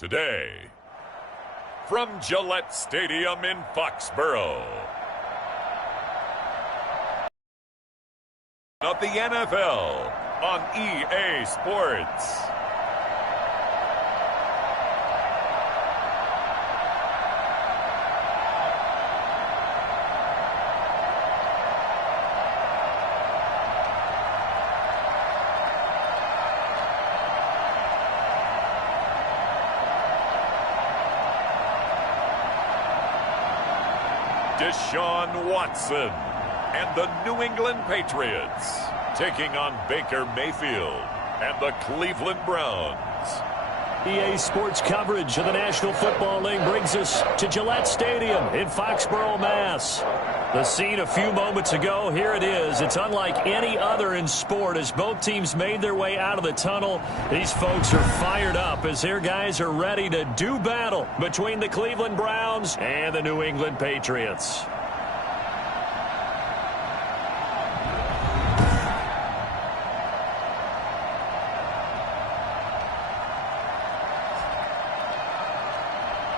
Today, from Gillette Stadium in Foxborough, of the NFL on EA Sports. Deshaun Watson and the New England Patriots taking on Baker Mayfield and the Cleveland Browns. EA Sports coverage of the National Football League brings us to Gillette Stadium in Foxborough, Mass. The scene a few moments ago, here it is. It's unlike any other in sport as both teams made their way out of the tunnel. These folks are fired up as their guys are ready to do battle between the Cleveland Browns and the New England Patriots.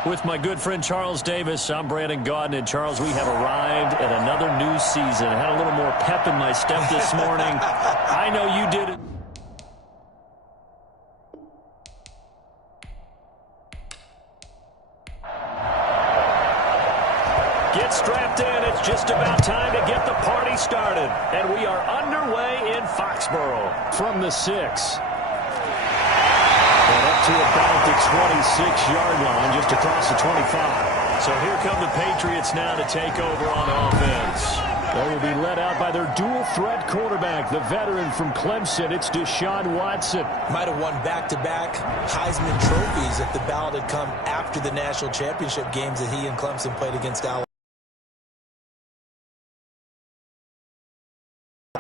With my good friend Charles Davis, I'm Brandon Gaudin. And Charles, we have arrived at another new season. I had a little more pep in my step this morning. I know you did it. Get strapped in. It's just about time to get the party started. And we are underway in Foxborough from the 6. And up to about the 26-yard line, just across the 25. So here come the Patriots now to take over on offense. They will be led out by their dual-threat quarterback, the veteran from Clemson. It's Deshaun Watson. Might have won back-to-back Heisman trophies if the ballot had come after the national championship games that he and Clemson played against Alabama.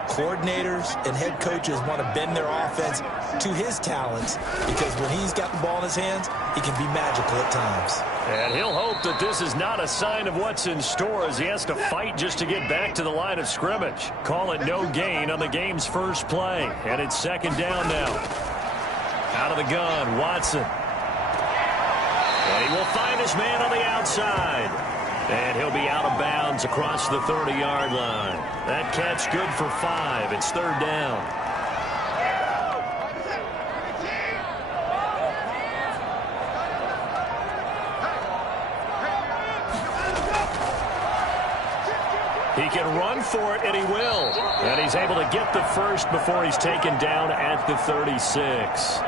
Coordinators and head coaches want to bend their offense to his talents because when he's got the ball in his hands, he can be magical at times. And he'll hope that this is not a sign of what's in store as he has to fight just to get back to the line of scrimmage. Call it no gain on the game's first play. And it's second down now. Out of the gun, Watson. And he will find his man on the outside. And he'll be out of bounds across the 30-yard line. That catch good for 5. It's third down. He can run for it, and he will. And he's able to get the first before he's taken down at the 36.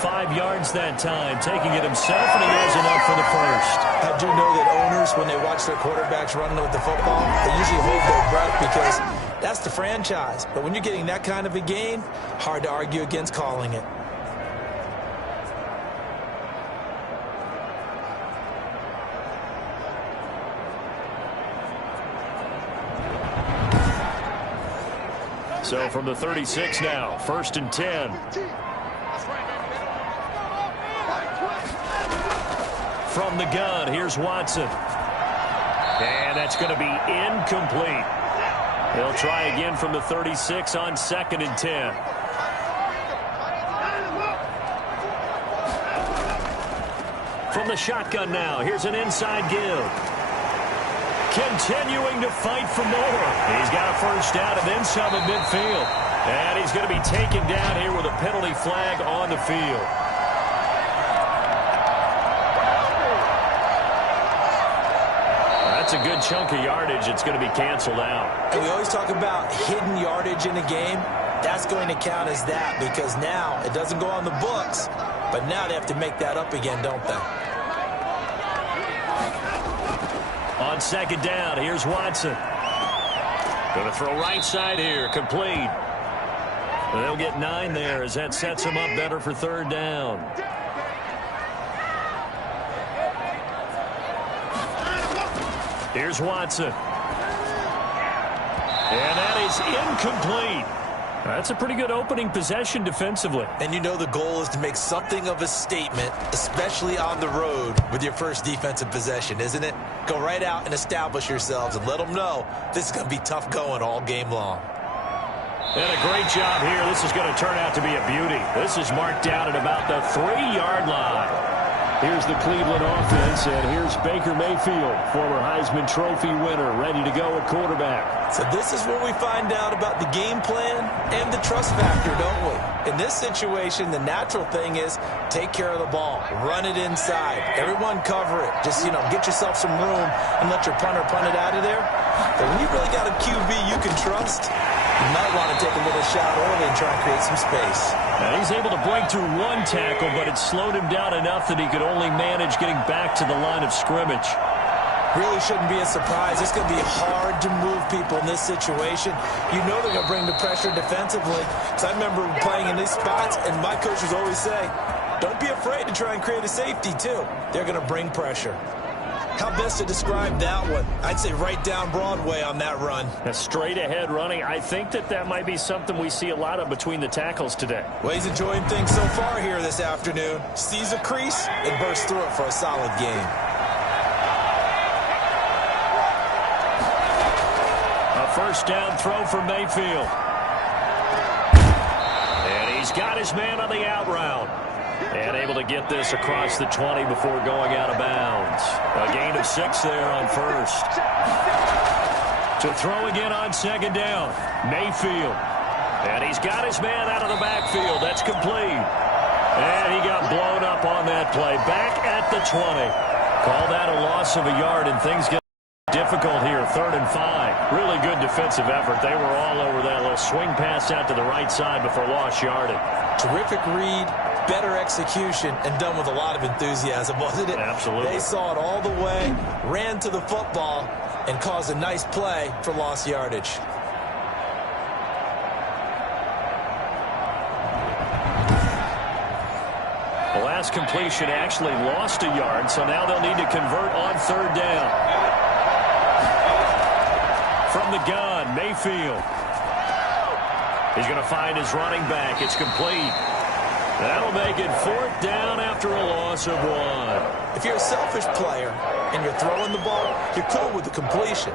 5 yards that time, taking it himself, and he has enough for the first. I do know that owners, when they watch their quarterbacks running with the football, they usually hold their breath because that's the franchise. But when you're getting that kind of a game, hard to argue against calling it. So from the 36 now, first and 10. From the gun, here's Watson. And that's going to be incomplete. He'll try again from the 36 on second and 10. From the shotgun now, here's an inside give. Continuing to fight for more. He's got a first down and then some at midfield. And he's going to be taken down here with a penalty flag on the field. That's a good chunk of yardage. It's going to be canceled out. And we always talk about hidden yardage in a game. That's going to count as that because now it doesn't go on the books, but now they have to make that up again, don't they? On second down, here's Watson. Going to throw right side here, complete. They'll get 9 there as that sets them up better for third down. Here's Watson. And that is incomplete. That's a pretty good opening possession defensively. And you know the goal is to make something of a statement, especially on the road with your first defensive possession, isn't it? Go right out and establish yourselves and let them know this is going to be tough going all game long. And a great job here. This is going to turn out to be a beauty. This is marked down at about the 3-yard line. Here's the Cleveland offense, and here's Baker Mayfield, former Heisman Trophy winner, ready to go at quarterback. So this is where we find out about the game plan and the trust factor, don't we? In this situation, the natural thing is take care of the ball, run it inside, everyone cover it. Just, get yourself some room and let your punter punt it out of there. But when you really got a QB you can trust, you might want to take a little shot early and try and create some space. And he's able to break through one tackle, but it slowed him down enough that he could only manage getting back to the line of scrimmage. Really shouldn't be a surprise. It's going to be hard to move people in this situation. You know they're going to bring the pressure defensively. So I remember playing in these spots, and my coaches always say, don't be afraid to try and create a safety, too. They're going to bring pressure. How best to describe that one? I'd say right down Broadway on that run. A straight ahead running. I think that might be something we see a lot of between the tackles today. Well, he's enjoying things so far here this afternoon. Sees a crease and bursts through it for a solid game. A first down throw for Mayfield. And he's got his man on the out route. And able to get this across the 20 before going out of bounds. A gain of 6 there on first. To throw again on second down. Mayfield. And he's got his man out of the backfield. That's complete. And he got blown up on that play. Back at the 20. Call that a loss of a yard, and things get difficult here. 3rd and 5. Really good defensive effort. They were all over that little swing pass out to the right side before lost yardage. Terrific read. Better execution, and done with a lot of enthusiasm, wasn't it? Absolutely. They saw it all the way, ran to the football, and caused a nice play for lost yardage. The last completion actually lost a yard, so now they'll need to convert on 3rd down. From the gun, Mayfield. He's going to find his running back. It's complete. That'll make it 4th down after a loss of 1. If you're a selfish player and you're throwing the ball, you're cool with the completion.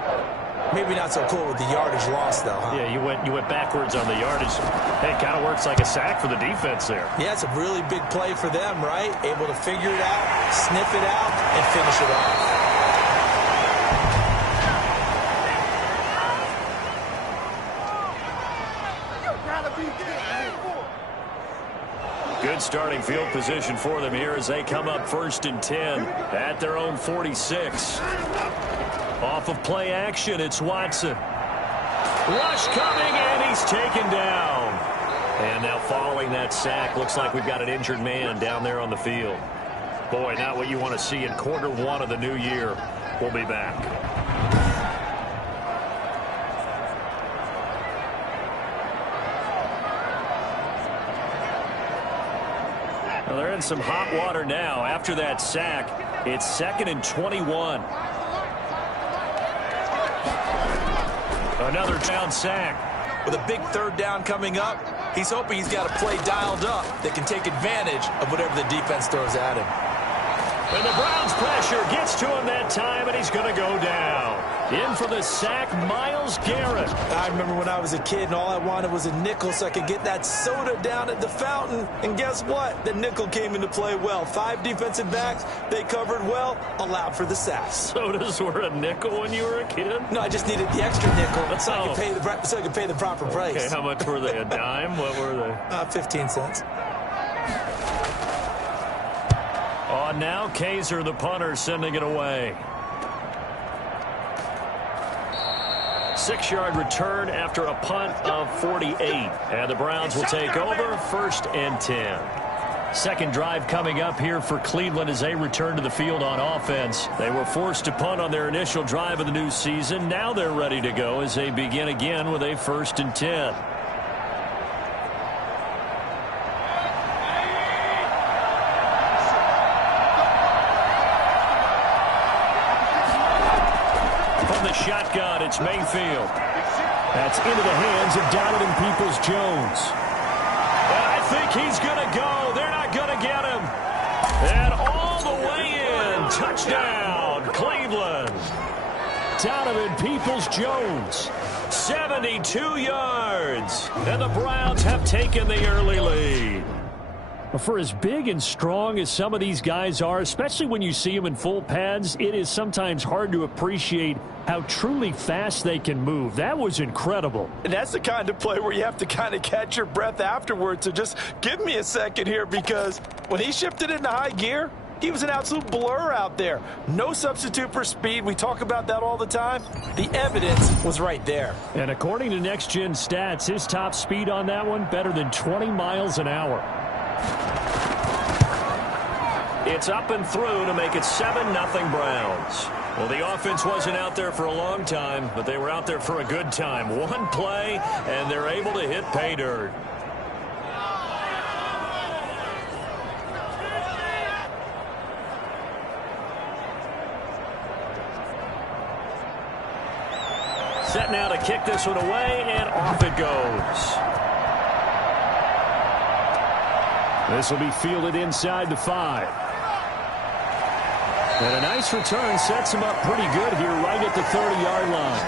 Maybe not so cool with the yardage loss, though, huh? Yeah, you went backwards on the yardage. Hey, it kind of works like a sack for the defense there. Yeah, it's a really big play for them, right? Able to figure it out, sniff it out, and finish it off. Good starting field position for them here as they come up 1st and 10 at their own 46. Off of play action, it's Watson. Rush coming, and he's taken down. And now following that sack, looks like we've got an injured man down there on the field. Boy, not what you want to see in quarter 1 of the new year. We'll be back. Well, they're in some hot water now. After that sack, it's 2nd and 21. Another down sack. With a big 3rd down coming up, he's hoping he's got a play dialed up that can take advantage of whatever the defense throws at him. And the Browns' pressure gets to him that time, and he's going to go down. In for the sack, Myles Garrett. I remember when I was a kid and all I wanted was a nickel so I could get that soda down at the fountain. And guess what? The nickel came into play well. 5 defensive backs, they covered well, allowed for the sacks. Sodas were a nickel when you were a kid? No, I just needed the extra nickel so I could pay the proper price. Okay, how much were they? A dime? What were they? 15 cents. On now, Kaiser, the punter, sending it away. 6-yard return after a punt of 48. And the Browns will take over 1st and 10. Second drive coming up here for Cleveland as they return to the field on offense. They were forced to punt on their initial drive of the new season. Now they're ready to go as they begin again with a 1st and 10. Shotgun, it's Mayfield. That's into the hands of Donovan Peoples-Jones. And I think he's going to go. They're not going to get him. And all the way in. Touchdown, Cleveland. Donovan Peoples-Jones. 72 yards. And the Browns have taken the early lead. For as big and strong as some of these guys are, especially when you see them in full pads, it is sometimes hard to appreciate how truly fast they can move. That was incredible. And that's the kind of play where you have to kind of catch your breath afterwards. So just give me a second here, because when he shifted into high gear, he was an absolute blur out there. No substitute for speed. We talk about that all the time. The evidence was right there. And according to Next Gen Stats, his top speed on that one, better than 20 miles an hour. It's up and through to make it 7-0 Browns. Well, the offense wasn't out there for a long time, but they were out there for a good time. One play, and they're able to hit pay dirt. Set now to kick this one away, and off it goes. This will be fielded inside the 5. And a nice return sets him up pretty good here right at the 30-yard line.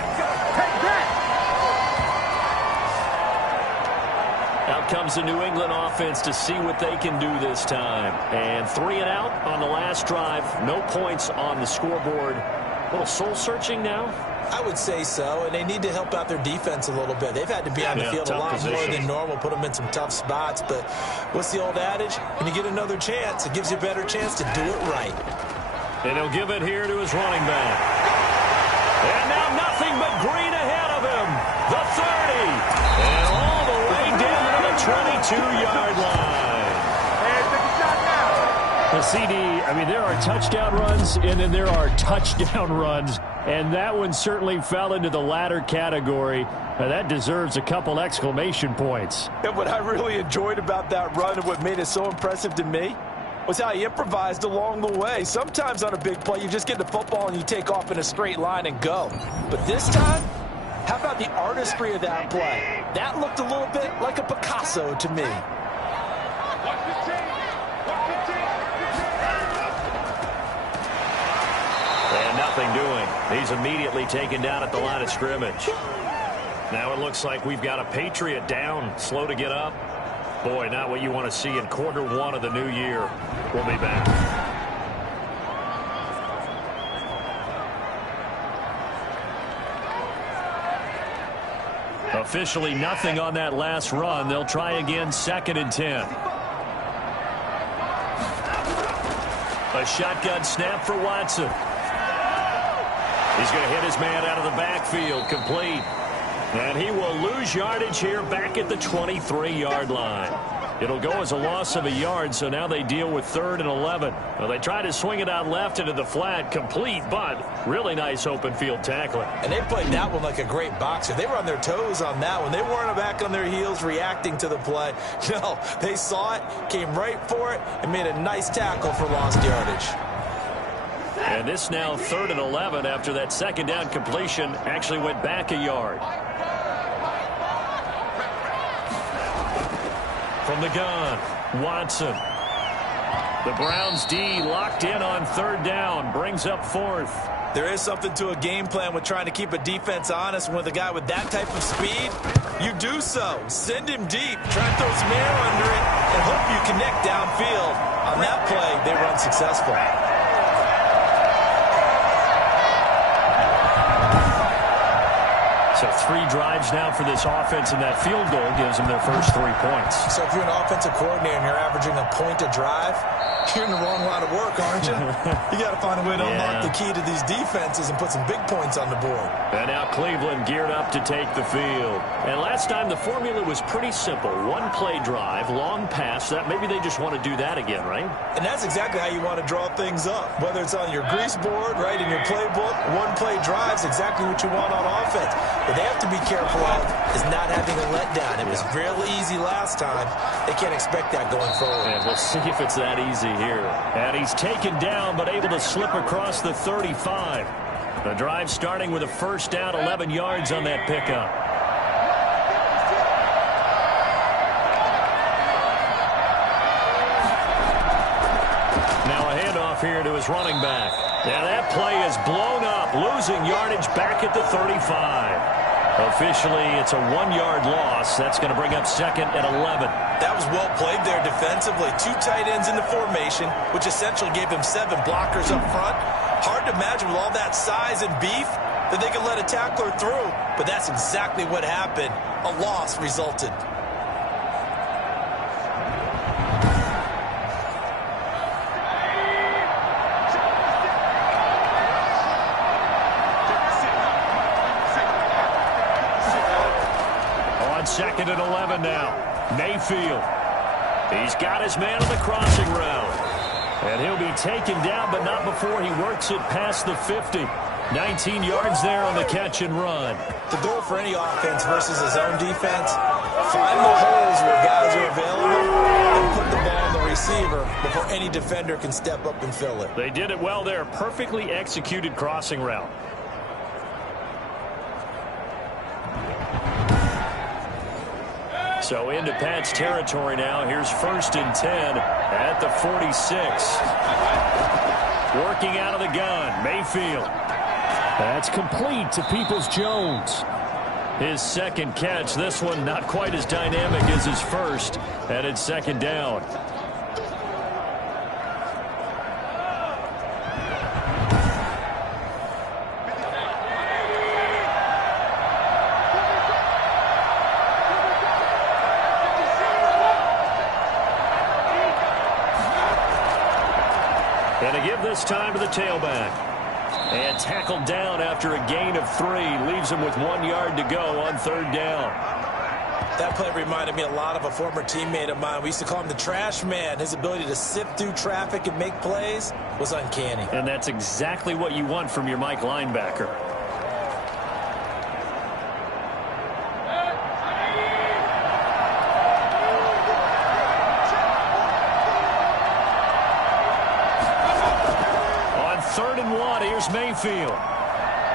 Out comes the New England offense to see what they can do this time. And 3 and out on the last drive. No points on the scoreboard. A little soul-searching now? I would say so, and they need to help out their defense a little bit. They've had to be on the field a lot more than normal, put them in some tough spots. But what's the old adage? When you get another chance, it gives you a better chance to do it right. And he'll give it here to his running back. And now nothing but green ahead of him. The 30. And all the way down to the 22-yard line. Hey, take a shot now. The CD, I mean, there are touchdown runs, and then there are touchdown runs. And that one certainly fell into the latter category. That deserves a couple exclamation points. And what I really enjoyed about that run and what made it so impressive to me was how he improvised along the way. Sometimes on a big play, you just get the football and you take off in a straight line and go. But this time, how about the artistry of that play? That looked a little bit like a Picasso to me. And nothing doing. He's immediately taken down at the line of scrimmage. Now it looks like we've got a Patriot down, slow to get up. Boy, not what you want to see in quarter 1 of the new year. We'll be back. Officially nothing on that last run. They'll try again, 2nd and 10. A shotgun snap for Watson. He's going to hit his man out of the backfield, complete. And he will lose yardage here back at the 23-yard line. It'll go as a loss of a yard, so now they deal with 3rd and 11. Well, they try to swing it out left into the flat, complete, but really nice open field tackling. And they played that one like a great boxer. They were on their toes on that one. They weren't back on their heels reacting to the play. No, they saw it, came right for it, and made a nice tackle for lost yardage. And this now 3rd and 11 after that 2nd down completion actually went back a yard. From the gun, Watson. The Browns D locked in on 3rd down, brings up 4th. There is something to a game plan with trying to keep a defense honest. With a guy with that type of speed, you do so. Send him deep, try and throw some air under it, and hope you connect downfield. On that play, they run successful. So 3 drives now for this offense, and that field goal gives them their first 3 points. So if you're an offensive coordinator and you're averaging a point a drive, you're in the wrong line of work, aren't you? You got to find a way to unlock the key to these defenses and put some big points on the board. And now Cleveland geared up to take the field. And last time the formula was pretty simple. 1-play drive, long pass. That maybe they just want to do that again, right? And that's exactly how you want to draw things up. Whether it's on your grease board, right, in your playbook, 1-play drive is exactly what you want on offense. What they have to be careful of is not having a letdown. It was really easy last time. They can't expect that going forward. And we'll see if it's that easy here. And he's taken down, but able to slip across the 35. The drive starting with a 1st down, 11 yards on that pickup. Now a handoff here to his running back. Now that play is blown up, losing yardage back at the 35. Officially, it's a 1-yard loss. That's going to bring up 2nd and 11. That was well played there defensively. 2 tight ends in the formation, which essentially gave them 7 blockers up front. Hard to imagine with all that size and beef that they could let a tackler through. But that's exactly what happened. A loss resulted. On 2nd and 11 now. Mayfield. He's got his man on the crossing route. And he'll be taken down, but not before he works it past the 50. 19 yards there on the catch and run. The goal for any offense versus his own defense, find the holes where guys are available and put the ball on the receiver before any defender can step up and fill it. They did it well there. Perfectly executed crossing route. So into Pat's territory now. Here's 1st and 10 at the 46. Working out of the gun, Mayfield. That's complete to Peoples-Jones. His 2nd catch. This one not quite as dynamic as his first. And it's 2nd down. And to give this time to the tailback. And tackled down after a gain of 3. Leaves him with 1 yard to go on 3rd down. That play reminded me a lot of a former teammate of mine. We used to call him the trash man. His ability to sift through traffic and make plays was uncanny. And that's exactly what you want from your Mike linebacker. Here's Mayfield.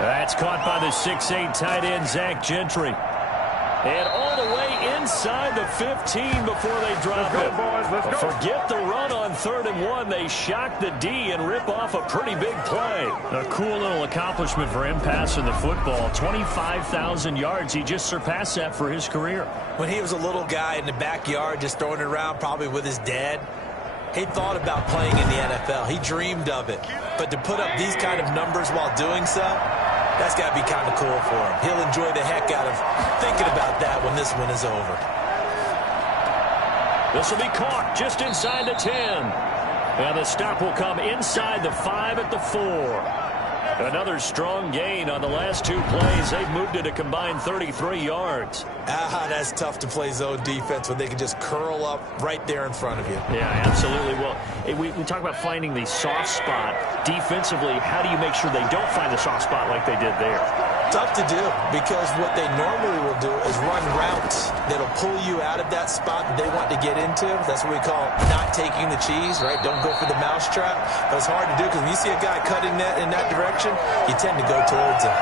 That's caught by the 6'8 tight end, Zach Gentry. And all the way inside the 15 before they drop it. Forget the run on 3rd and 1. They shock the D and rip off a pretty big play. A cool little accomplishment for him passing the football. 25,000 yards. He just surpassed that for his career. When he was a little guy in the backyard just throwing it around probably with his dad, he thought about playing in the NFL. He dreamed of it. But to put up these kind of numbers while doing so, that's got to be kind of cool for him. He'll enjoy the heck out of thinking about that when this one is over. This will be caught just inside the 10. And the stop will come inside the 5 at the 4. Another strong gain on the last 2 plays. They've moved it a combined 33 yards. That's tough to play zone defense when they can just curl up right there in front of you. Yeah, absolutely. Well, we talk about finding the soft spot. Defensively, how do you make sure they don't find the soft spot like they did there? Tough to do, because what they normally will do is run routes that'll pull you out of that spot that they want to get into. That's what we call not taking the cheese, right? Don't go for the mousetrap. But it's hard to do because when you see a guy cutting that in that direction, you tend to go towards him.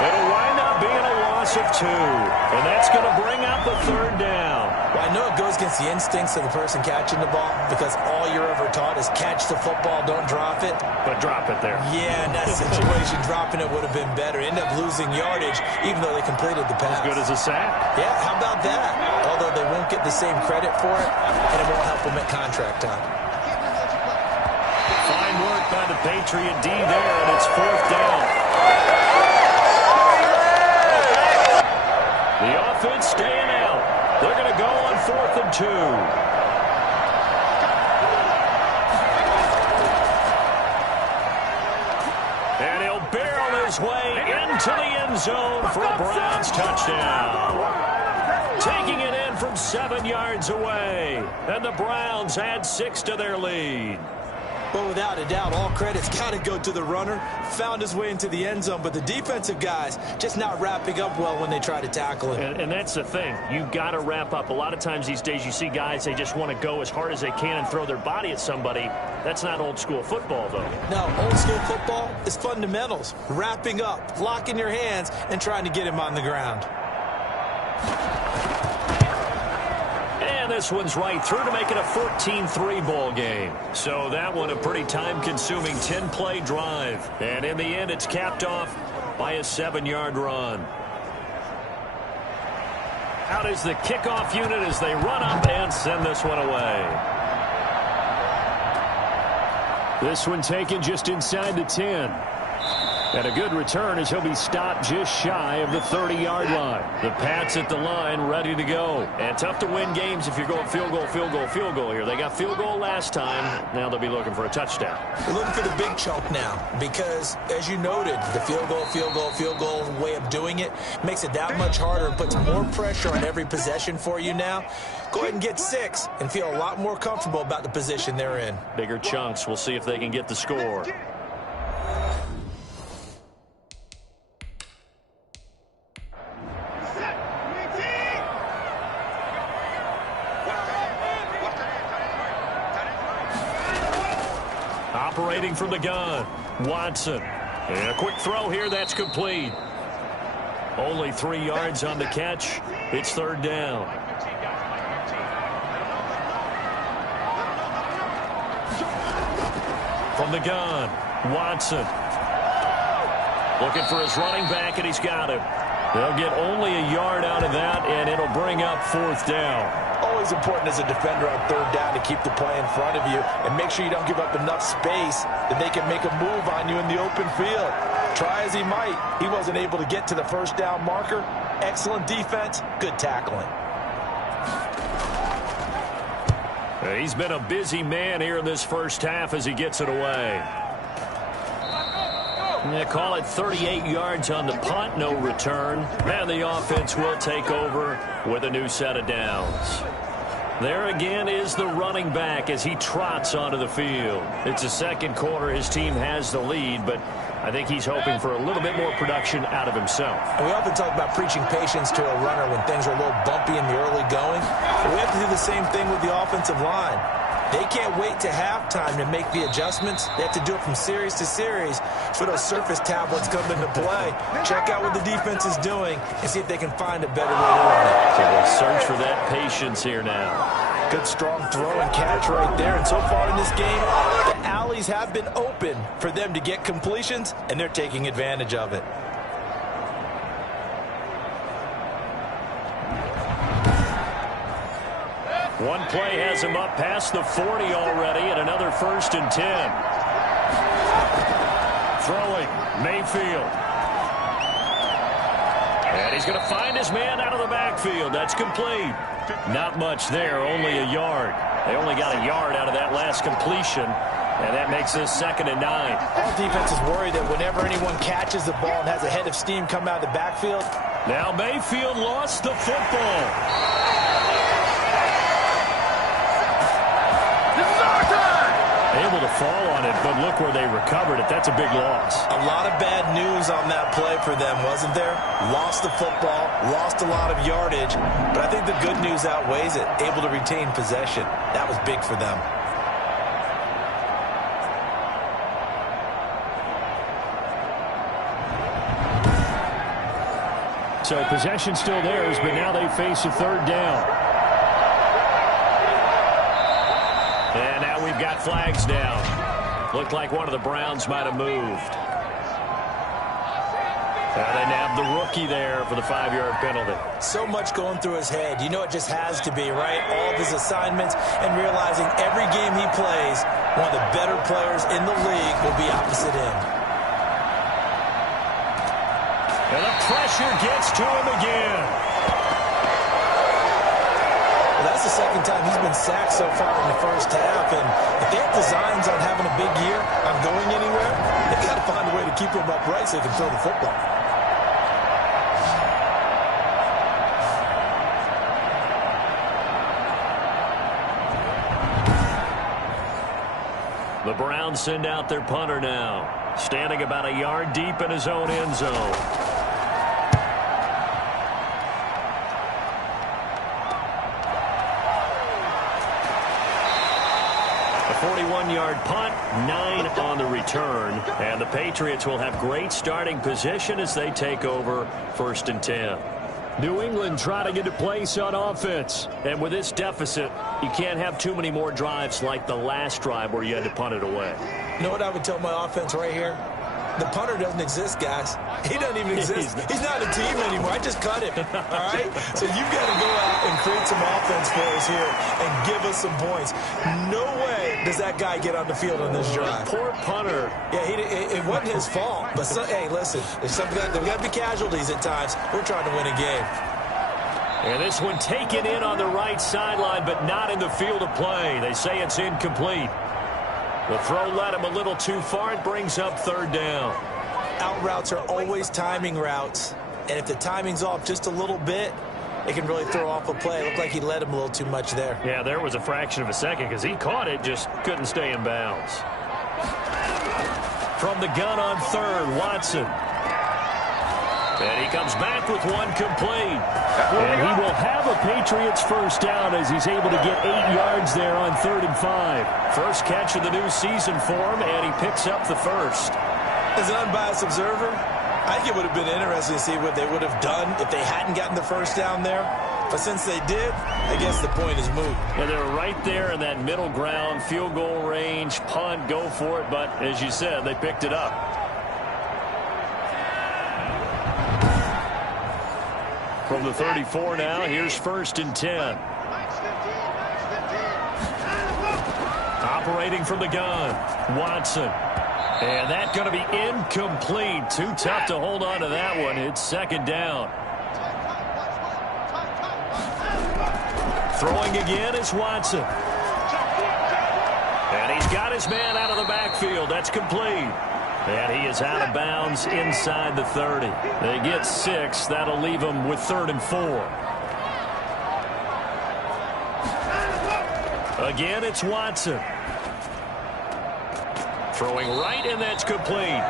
It'll wind up being a loss of 2. And that's going to bring up the 3rd down. Well, I know it goes against the instincts of the person catching the ball because all you're ever taught is catch the football, don't drop it. But drop it there. Yeah, in that situation, dropping it would have been better. End up losing yardage, even though they completed the pass. As good as a sack. Yeah, how about that? Although they won't get the same credit for it, and it won't help them at contract time. Fine work by the Patriot D there, and it's 4th down. The offense staying out. They're going to go on 4th and 2. And he'll barrel his way into the end zone for a Browns touchdown. Taking it in from 7 yards away. And the Browns add 6 to their lead. Well, without a doubt, all credit's got to go to the runner. Found his way into the end zone, but the defensive guys just not wrapping up well when they try to tackle him. And that's the thing. You've got to wrap up. A lot of times these days you see guys, they just want to go as hard as they can and throw their body at somebody. That's not old school football, though. No, old school football is fundamentals. Wrapping up, locking your hands, and trying to get him on the ground. And this one's right through to make it a 14-3 ball game. So that one a pretty time-consuming 10-play drive. And in the end, it's capped off by a 7-yard run. Out is the kickoff unit as they run up and send this one away. This one taken just inside the 10. And a good return as he'll be stopped just shy of the 30-yard line. The Pats at the line ready to go. And tough to win games if you're going field goal, field goal, field goal here. They got field goal last time. Now they'll be looking for a touchdown. They're looking for the big chunk now because, as you noted, the field goal way of doing it makes it that much harder and puts more pressure on every possession for you now. Go ahead and get 6 and feel a lot more comfortable about the position they're in. Bigger chunks. We'll see if they can get the score. Operating from the gun, Watson. And a quick throw here, that's complete. Only 3 yards on the catch. It's third down. From the gun, Watson. Looking for his running back, and he's got him. They'll get only a yard out of that, and it'll bring up fourth down. Always important as a defender on third down to keep the play in front of you and make sure you don't give up enough space that they can make a move on you in the open field. Try as he might, he wasn't able to get to the first down marker. Excellent defense, good tackling. He's been a busy man here in this first half as he gets it away. They call it 38 yards on the punt, no return. And the offense will take over with a new set of downs. There again is the running back as he trots onto the field. It's the second quarter. His team has the lead, but I think he's hoping for a little bit more production out of himself. And we often talk about preaching patience to a runner when things are a little bumpy in the early going. But we have to do the same thing with the offensive line. They can't wait to halftime to make the adjustments. They have to do it from series to series so those surface tablets come into play. Check out what the defense is doing and see if they can find a better way to run it. So we'll search for that patience here now. Good strong throw and catch right there. And so far in this game, the alleys have been open for them to get completions, and they're taking advantage of it. One play has him up past the 40 already, and another 1st and 10. Throwing, Mayfield. And he's going to find his man out of the backfield. That's complete. Not much there, only a yard. They only got a yard out of that last completion, and that makes this 2nd and 9. All defense is worried that whenever anyone catches the ball and has a head of steam come out of the backfield. Now Mayfield lost the football. Able to fall on it, but look where they recovered it. That's a big loss. A lot of bad news on that play for them, wasn't there? Lost the football, lost a lot of yardage, but I think the good news outweighs it. Able to retain possession. That was big for them. So possession still theirs, but now they face a third down. And now we've got flags down. Looked like one of the Browns might have moved. And they nabbed the rookie there for the 5-yard penalty. So much going through his head. You know it just has to be, right? All of his assignments and realizing every game he plays, one of the better players in the league will be opposite him. And the pressure gets to him again. That's the second time he's been sacked so far in the first half, and if they have designs on having a big year, on going anywhere, they've got to find a way to keep him upright so they can throw the football. The Browns send out their punter now, standing about a yard deep in his own end zone. A 41-yard punt, 9 on the return, and the Patriots will have great starting position as they take over 1st and 10. New England trying to get a place on offense. And with this deficit, you can't have too many more drives like the last drive where you had to punt it away. You know what I would tell my offense right here? The punter doesn't exist, guys. He doesn't even exist. He's not a team anymore. I just cut him. All right? So you've got to go out and create some offense for us here and give us some points. No way does that guy get on the field on this drive. Poor punter. Yeah, it wasn't his fault. But, hey, listen, there's got to be casualties at times. We're trying to win a game. And this one taken in on the right sideline, but not in the field of play. They say it's incomplete. The throw led him a little too far. It brings up third down. Out routes are always timing routes. And if the timing's off just a little bit, it can really throw off a play. It looked like he led him a little too much there. Yeah, there was a fraction of a second because he caught it, just couldn't stay in bounds. From the gun on third, Watson. And he comes back with one complete. And he will have a Patriots first down as he's able to get 8 yards there on 3rd and 5. First catch of the new season for him, and he picks up the first. As an unbiased observer, I think it would have been interesting to see what they would have done if they hadn't gotten the first down there. But since they did, I guess the point is moot. And they're right there in that middle ground, field goal range, punt, go for it. But as you said, they picked it up. From the 34 now, here's 1st and 10. Operating from the gun, Watson. And that's going to be incomplete. Too tough to hold on to that one. It's 2nd down. Throwing again is Watson. And he's got his man out of the backfield. That's complete. And he is out of bounds inside the 30. They get 6. That'll leave them with 3rd and 4. Again, it's Watson. Throwing right, and that's complete.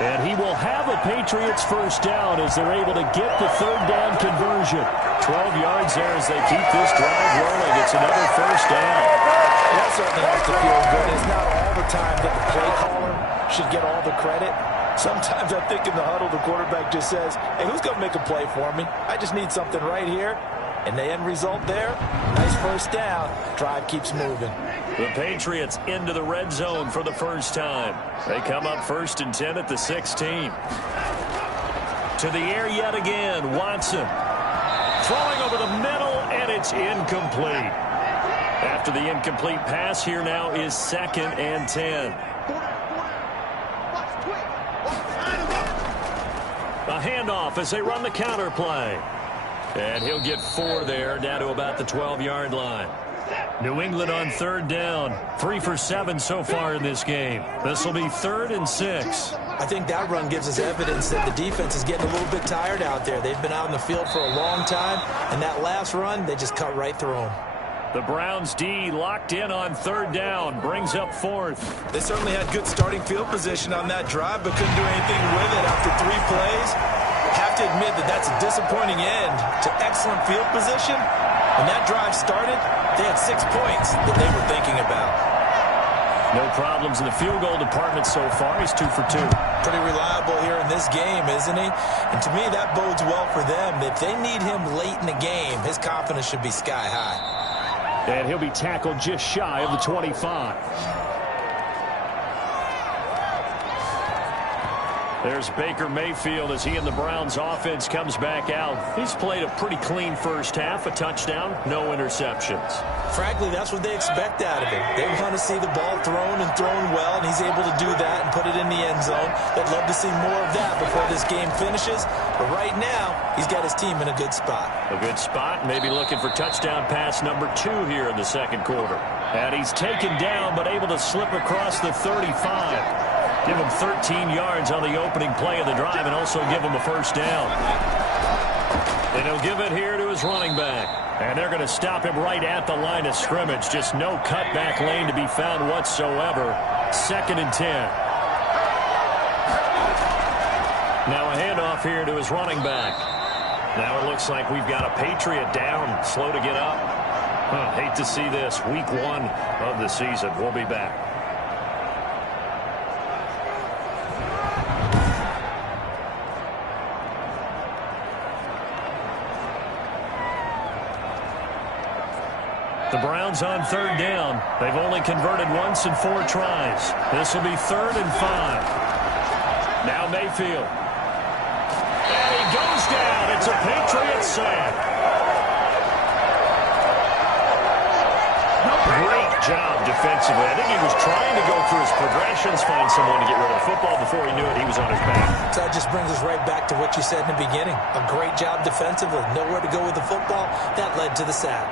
And he will have a Patriots first down as they're able to get the 3rd down conversion. 12 yards there as they keep this drive rolling. It's another first down. That certainly has to feel good. It's not all the time that the play caller should get all the credit. Sometimes I think in the huddle, the quarterback just says, hey, who's going to make a play for me? I just need something right here. And the end result there, nice first down. Drive keeps moving. The Patriots into the red zone for the first time. They come up 1st and 10 at the 16. To the air yet again, Watson. Throwing over the middle, and it's incomplete. After the incomplete pass, here now is 2nd and 10. A handoff as they run the counter play. And he'll get 4 there, down to about the 12-yard line. New England on 3rd down. 3 for 7 so far in this game. This will be 3rd and 6. I think that run gives us evidence that the defense is getting a little bit tired out there. They've been out in the field for a long time, and that last run, they just cut right through them. The Browns D locked in on 3rd down, brings up 4th. They certainly had good starting field position on that drive, but couldn't do anything with it after 3 plays. Have to admit that that's a disappointing end to excellent field position. When that drive started, they had 6 points that they were thinking about. No problems in the field goal department so far. He's 2 for 2. Pretty reliable here in this game, isn't he? And to me, that bodes well for them. If they need him late in the game, his confidence should be sky high. And he'll be tackled just shy of the 25. There's Baker Mayfield as he and the Browns offense comes back out. He's played a pretty clean first half, a touchdown, no interceptions. Frankly, that's what they expect out of him. They want to see the ball thrown and thrown well, and he's able to do that and put it in the end zone. They'd love to see more of that before this game finishes. But right now, he's got his team in a good spot. A good spot, maybe looking for touchdown pass number 2 here in the 2nd quarter. And he's taken down, but able to slip across the 35. Give him 13 yards on the opening play of the drive and also give him a first down. And he'll give it here to his running back. And they're going to stop him right at the line of scrimmage. Just no cutback lane to be found whatsoever. 2nd and 10. Now a handoff here to his running back. Now it looks like we've got a Patriot down, slow to get up. Hate to see this. Week 1 of the season. We'll be back. The Browns on 3rd down. They've only converted once in 4 tries. This will be 3rd and 5. Now Mayfield. And he goes down. It's a Patriots sack. Great job defensively. I think he was trying to go through his progressions, find someone to get rid of the football. Before he knew it, he was on his back. So that just brings us right back to what you said in the beginning. A great job defensively. Nowhere to go with the football. That led to the sack.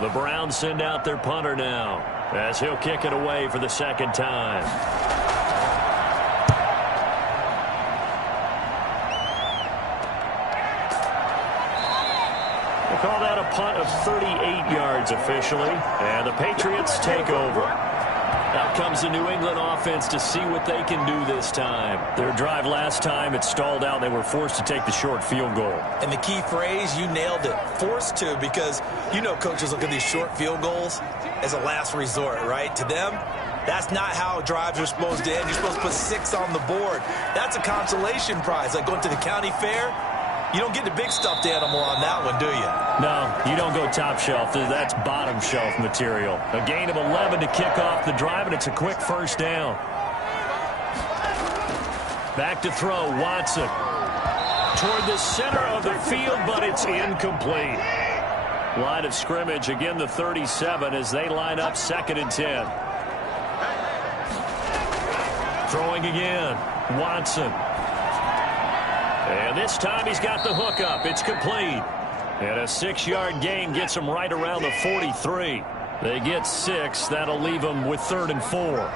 The Browns send out their punter now, as he'll kick it away for the second time. They call that a punt of 38 yards officially, and the Patriots take over. Out comes the New England offense to see what they can do this time. Their drive last time, it stalled out. They were forced to take the short field goal. And the key phrase, you nailed it, forced to, because you know coaches look at these short field goals as a last resort, right? To them, that's not how drives are supposed to end. You're supposed to put 6 on the board. That's a consolation prize, like going to the county fair. You don't get the big stuffed animal on that one, do you? No, you don't go top shelf. That's bottom shelf material. A gain of 11 to kick off the drive, and it's a quick first down. Back to throw, Watson. Toward the center of the field, but it's incomplete. Line of scrimmage, again the 37 as they line up 2nd and 10. Throwing again, Watson. And this time he's got the hook up. It's complete. And a 6-yard gain gets him right around the 43. They get 6. That'll leave them with 3rd and 4.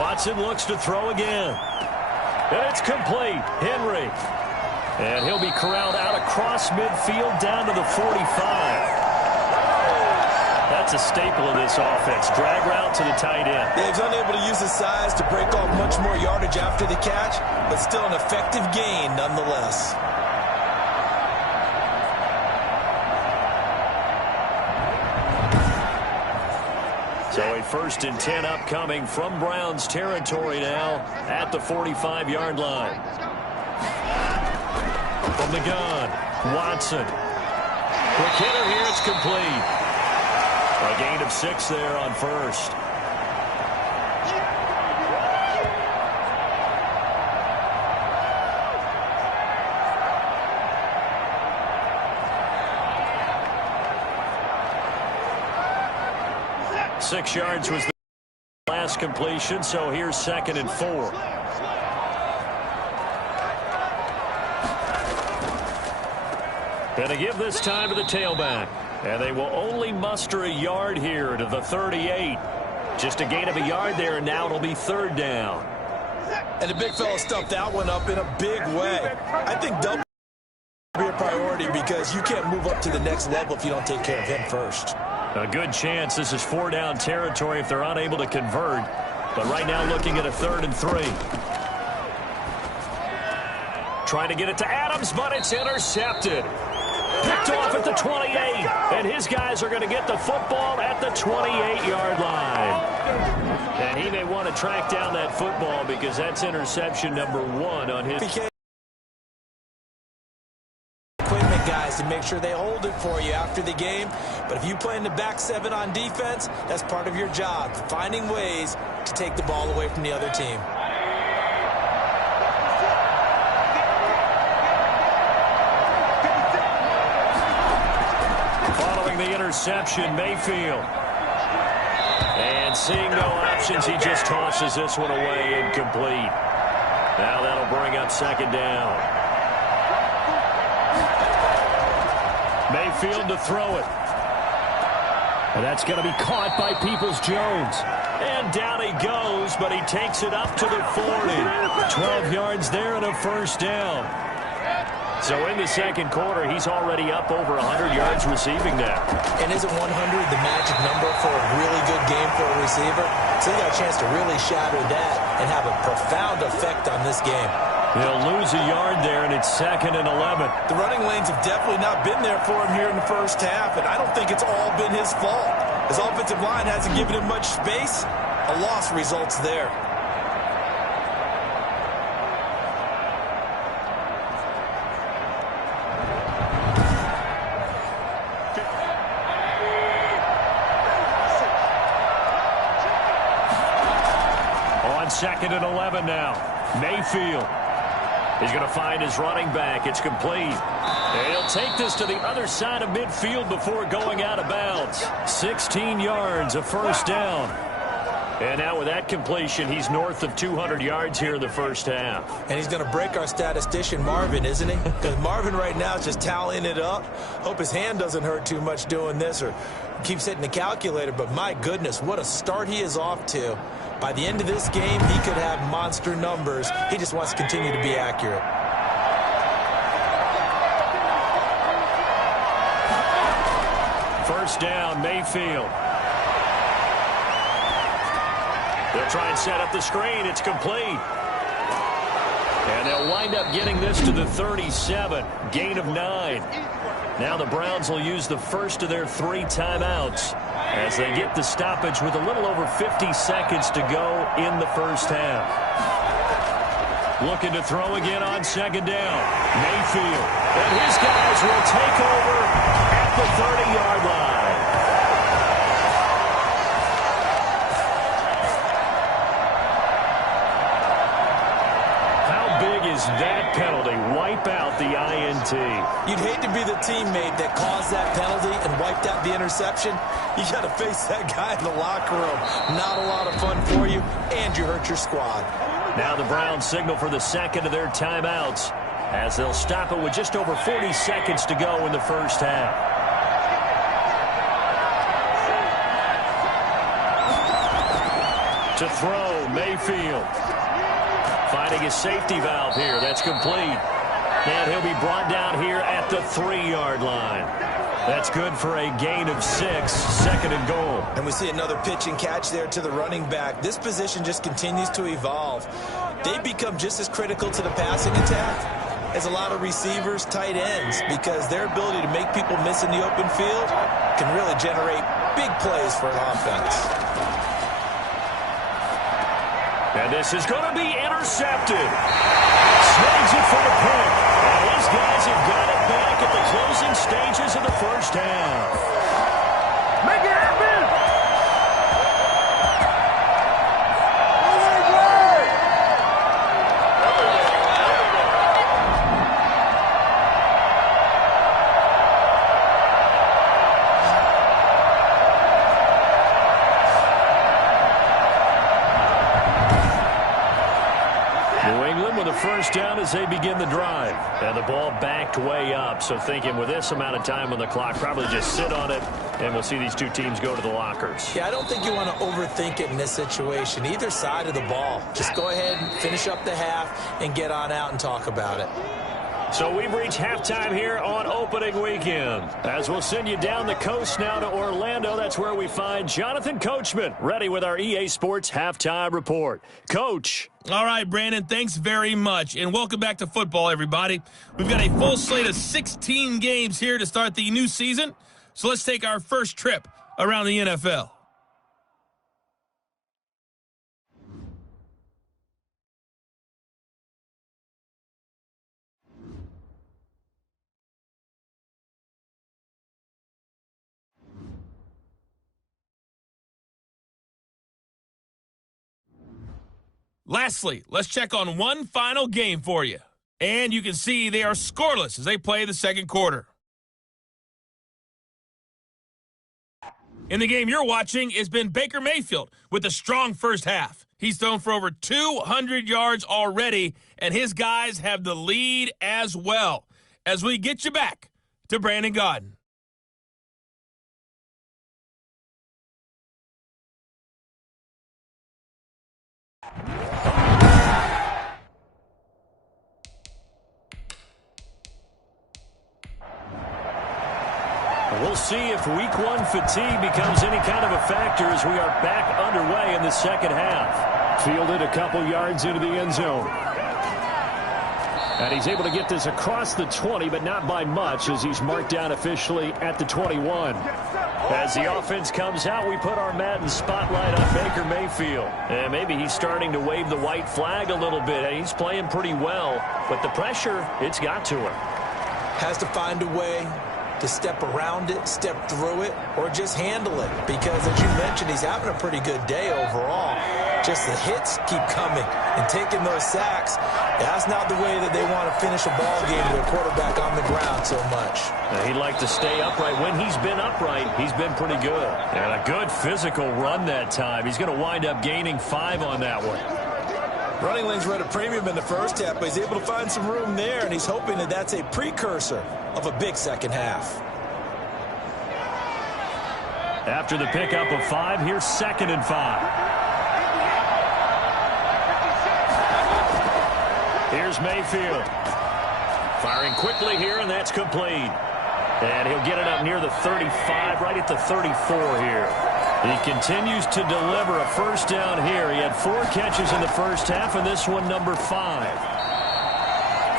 Watson looks to throw again. And it's complete. Henry. And he'll be corralled out across midfield down to the 45. That's a staple of this offense. Drag route to the tight end. Yeah, he's unable to use his size to break off much more yardage after the catch, but still an effective gain nonetheless. So a 1st and 10 upcoming from Browns territory now at the 45-yard line. From the gun, Watson. Quick hitter here, it's complete. A gain of 6 there on first. Six yards was the last completion, so here's 2nd and 4. And to give this time to the tailback. And they will only muster a yard here to the 38. Just a gain of a yard there, and now it'll be 3rd down. And the big fella stuffed that one up in a big way. I think double will be a priority because you can't move up to the next level if you don't take care of him first. A good chance this is 4-down territory if they're unable to convert. But right now looking at a 3rd and 3. Trying to get it to Adams, but it's intercepted. Picked off at the 28, and his guys are going to get the football at the 28-yard line. And he may want to track down that football because that's interception number 1 on his. Equipment guys to make sure they hold it for you after the game. But if you play in the back 7 on defense, that's part of your job, finding ways to take the ball away from the other team. The interception, Mayfield. And seeing no options, he just tosses this one away, incomplete. Now that'll bring up 2nd down. Mayfield to throw it. And that's going to be caught by Peoples-Jones. And down he goes, but he takes it up to the 40. 12 yards there and a 1st down. So in the second quarter, he's already up over 100 yards receiving now. And isn't 100 the magic number for a really good game for a receiver? So he got a chance to really shatter that and have a profound effect on this game. He'll lose a yard there, and it's 2nd and 11. The running lanes have definitely not been there for him here in the first half, and I don't think it's all been his fault. His offensive line hasn't given him much space. A loss results there. 2nd and 11 now. Mayfield. He's going to find his running back. It's complete. And he'll take this to the other side of midfield before going out of bounds. 16 yards, a first down. And now with that completion, he's north of 200 yards here in the first half. And he's going to break our statistician Marvin, isn't he? Because Marvin right now is just tallying it up. Hope his hand doesn't hurt too much doing this or keeps hitting the calculator. But my goodness, what a start he is off to. By the end of this game, he could have monster numbers. He just wants to continue to be accurate. First down, Mayfield. They'll try and set up the screen. It's complete. And they'll wind up getting this to the 37. Gain of 9. Now the Browns will use the first of their 3 timeouts as they get the stoppage with a little over 50 seconds to go in the first half. Looking to throw again on 2nd down. Mayfield. And his guys will take over at the 30-yard line. Is that penalty? Wipe out the INT. You'd hate to be the teammate that caused that penalty and wiped out the interception. You got to face that guy in the locker room. Not a lot of fun for you, and you hurt your squad. Now the Browns signal for the 2nd of their timeouts as they'll stop it with just over 40 seconds to go in the first half. To throw, Mayfield. Finding his safety valve here. That's complete. And he'll be brought down here at the 3-yard line. That's good for a gain of 6, 2nd and goal. And we see another pitch and catch there to the running back. This position just continues to evolve. They become just as critical to the passing attack as a lot of receivers, tight ends, because their ability to make people miss in the open field can really generate big plays for an offense. And this is going to be intercepted. Snags it for the pick. And these guys have got it back at the closing stages of the first half. Make it happen! First down as they begin the drive. And the ball backed way up, so thinking with this amount of time on the clock, probably just sit on it, and we'll see these two teams go to the lockers. Yeah, I don't think you want to overthink it in this situation. Either side of the ball. Just go ahead and finish up the half and get on out and talk about it. So we've reached halftime here on opening weekend. As we'll send you down the coast now to Orlando, that's where we find Jonathan Coachman ready with our EA Sports Halftime Report. Coach. All right, Brandon, thanks very much, and welcome back to football, everybody. We've got a full slate of 16 games here to start the new season, so let's take our first trip around the NFL. Lastly, let's check on one final game for you. And you can see they are scoreless as they play the second quarter. In the game you're watching, it's been Baker Mayfield with a strong first half. He's thrown for over 200 yards already, and his guys have the lead as well. As we get you back to Brandon Gaudin. We'll see if week one fatigue becomes any kind of a factor as we are back underway in the second half. Fielded a couple yards into the end zone. And he's able to get this across the 20, but not by much as he's marked down officially at the 21. As the offense comes out, we put our Madden spotlight on Baker Mayfield. And maybe he's starting to wave the white flag a little bit. He's playing pretty well, but the pressure, it's got to him. Has to find a way to step around it, step through it, or just handle it. Because, as you mentioned, he's having a pretty good day overall. Just the hits keep coming and taking those sacks. That's not the way that they want to finish a ball game with a quarterback on the ground so much. He'd like to stay upright. When he's been upright, he's been pretty good. And a good physical run that time. He's going to wind up gaining 5 on that one. Running lanes were at a premium in the first half, but he's able to find some room there, and he's hoping that that's a precursor of a big second half. After the pickup of 5, here's 2nd and 5. Here's Mayfield. Firing quickly here, and that's complete. And he'll get it up near the 35, right at the 34 here. He continues to deliver a first down here. He had 4 catches in the first half, and this one number 5.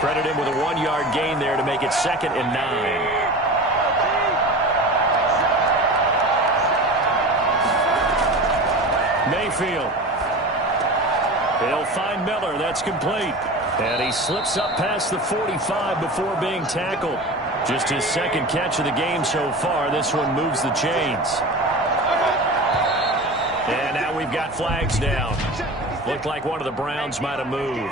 Credit him with a 1-yard gain there to make it 2nd and 9. Mayfield. He'll find Miller. That's complete. And he slips up past the 45 before being tackled. Just his 2nd catch of the game so far. This one moves the chains. And now we've got flags down. Looked like one of the Browns might have moved.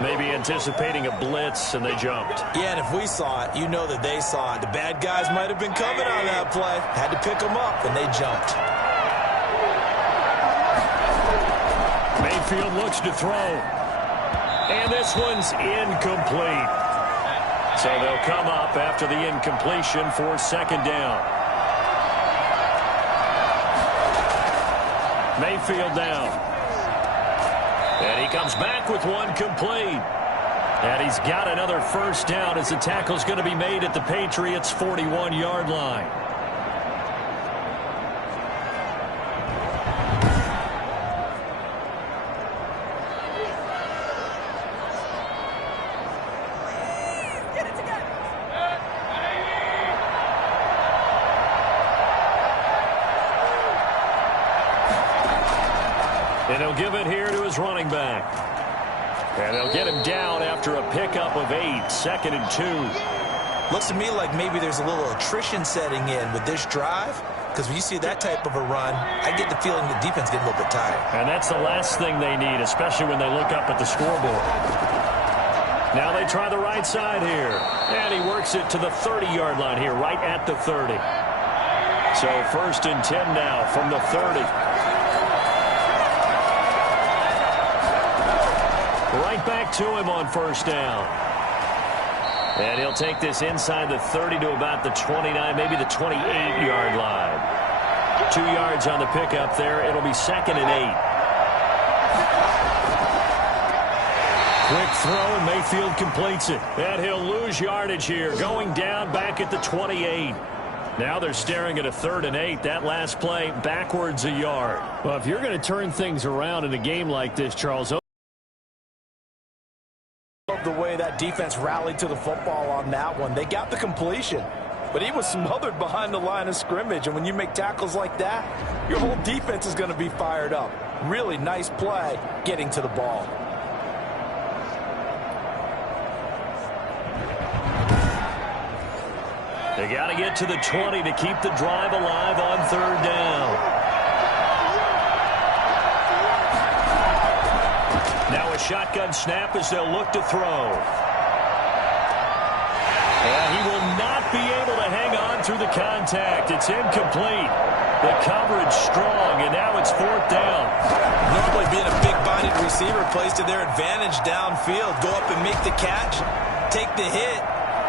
Maybe anticipating a blitz, and they jumped. Yeah, and if we saw it, you know that they saw it. The bad guys might have been coming on that play. Had to pick them up, and they jumped. Mayfield looks to throw. And this one's incomplete. So they'll come up after the incompletion for 2nd down. Mayfield down. And he comes back with one complete. And he's got another first down as the tackle's going to be made at the Patriots' 41-yard line. And he'll give it here to his running back. And they'll get him down after a pickup of 8, 2nd and 2. Looks to me like maybe there's a little attrition setting in with this drive. Because when you see that type of a run, I get the feeling the defense getting a little bit tired. And that's the last thing they need, especially when they look up at the scoreboard. Now they try the right side here. And he works it to the 30-yard line here, right at the 30. So 1st and 10 now from the 30. Right back to him on first down. And he'll take this inside the 30 to about the 29, maybe the 28-yard line. 2 yards on the pickup there. It'll be 2nd and 8. Quick throw, and Mayfield completes it. And he'll lose yardage here, going down back at the 28. Now they're staring at a 3rd and 8. That last play, backwards a yard. Well, if you're going to turn things around in a game like this, Charles, The way that defense rallied to the football on that one. They got the completion, but he was smothered behind the line of scrimmage. And when you make tackles like that, your whole defense is going to be fired up. Really nice play getting to the ball. they got to get to the 20 to keep the drive alive on 3rd down. Now a shotgun snap as they'll look to throw. And he will not be able to hang on through the contact. It's incomplete. The coverage strong, and now it's 4th down. Normally being a big-bodied receiver plays to their advantage downfield. Go up and make the catch, take the hit,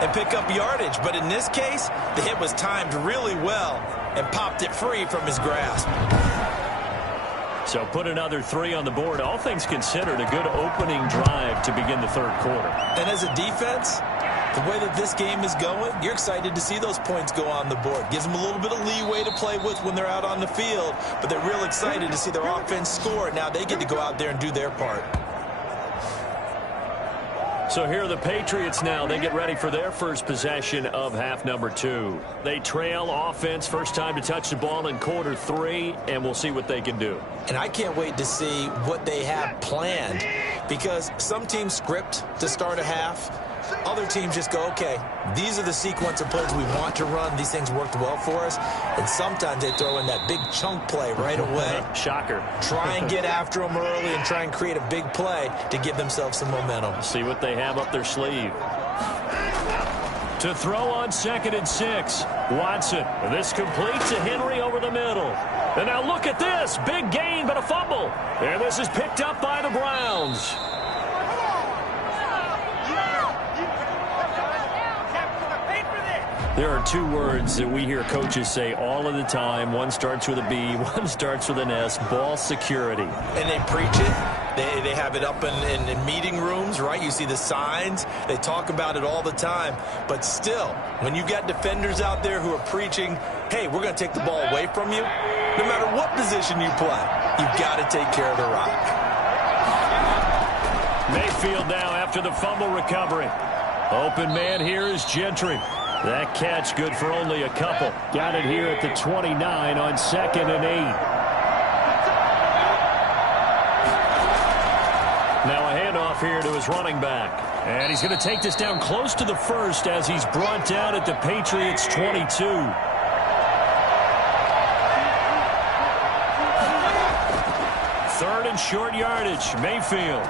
and pick up yardage. But in this case, the hit was timed really well and popped it free from his grasp. So put another 3 on the board. All things considered, a good opening drive to begin the 3rd quarter. And as a defense, the way that this game is going, you're excited to see those points go on the board. Gives them a little bit of leeway to play with when they're out on the field, but they're real excited to see their offense score. Now they get to go out there and do their part. So here are the Patriots now. They get ready for their first possession of half number 2. They trail offense, first time to touch the ball in quarter 3, and we'll see what they can do. And I can't wait to see what they have planned, because some teams script to start a half. Other teams just go, okay, these are the sequence of plays we want to run. These things worked well for us. And sometimes they throw in that big chunk play right away. Shocker. Try and get after them early and try and create a big play to give themselves some momentum. See what they have up their sleeve. To throw on 2nd and 6. Watson. This completes to Henry over the middle. And now look at this. Big gain, but a fumble. And this is picked up by the Browns. There are 2 words that we hear coaches say all of the time. One starts with a B, one starts with an S. Ball security. And they preach it. They have it up in meeting rooms, right? You see the signs. They talk about it all the time. But still, when you got defenders out there who are preaching, hey, we're going to take the ball away from you, no matter what position you play, you've got to take care of the rock. Mayfield now after the fumble recovery. Open man here is Gentry. That catch good for only a couple. Got it here at the 29 on 2nd and 8. Now a handoff here to his running back. And he's going to take this down close to the 1st as he's brought down at the Patriots' 22. 3rd and short yardage. Mayfield.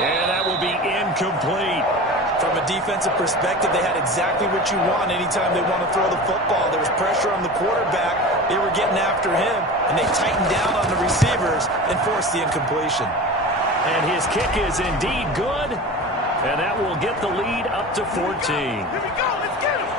And that will be incomplete. From a defensive perspective, they had exactly what you want anytime they want to throw the football. There was pressure on the quarterback. They were getting after him, and they tightened down on the receivers and forced the incompletion. And his kick is indeed good, and that will get the lead up to 14. Here we go. Let's get him.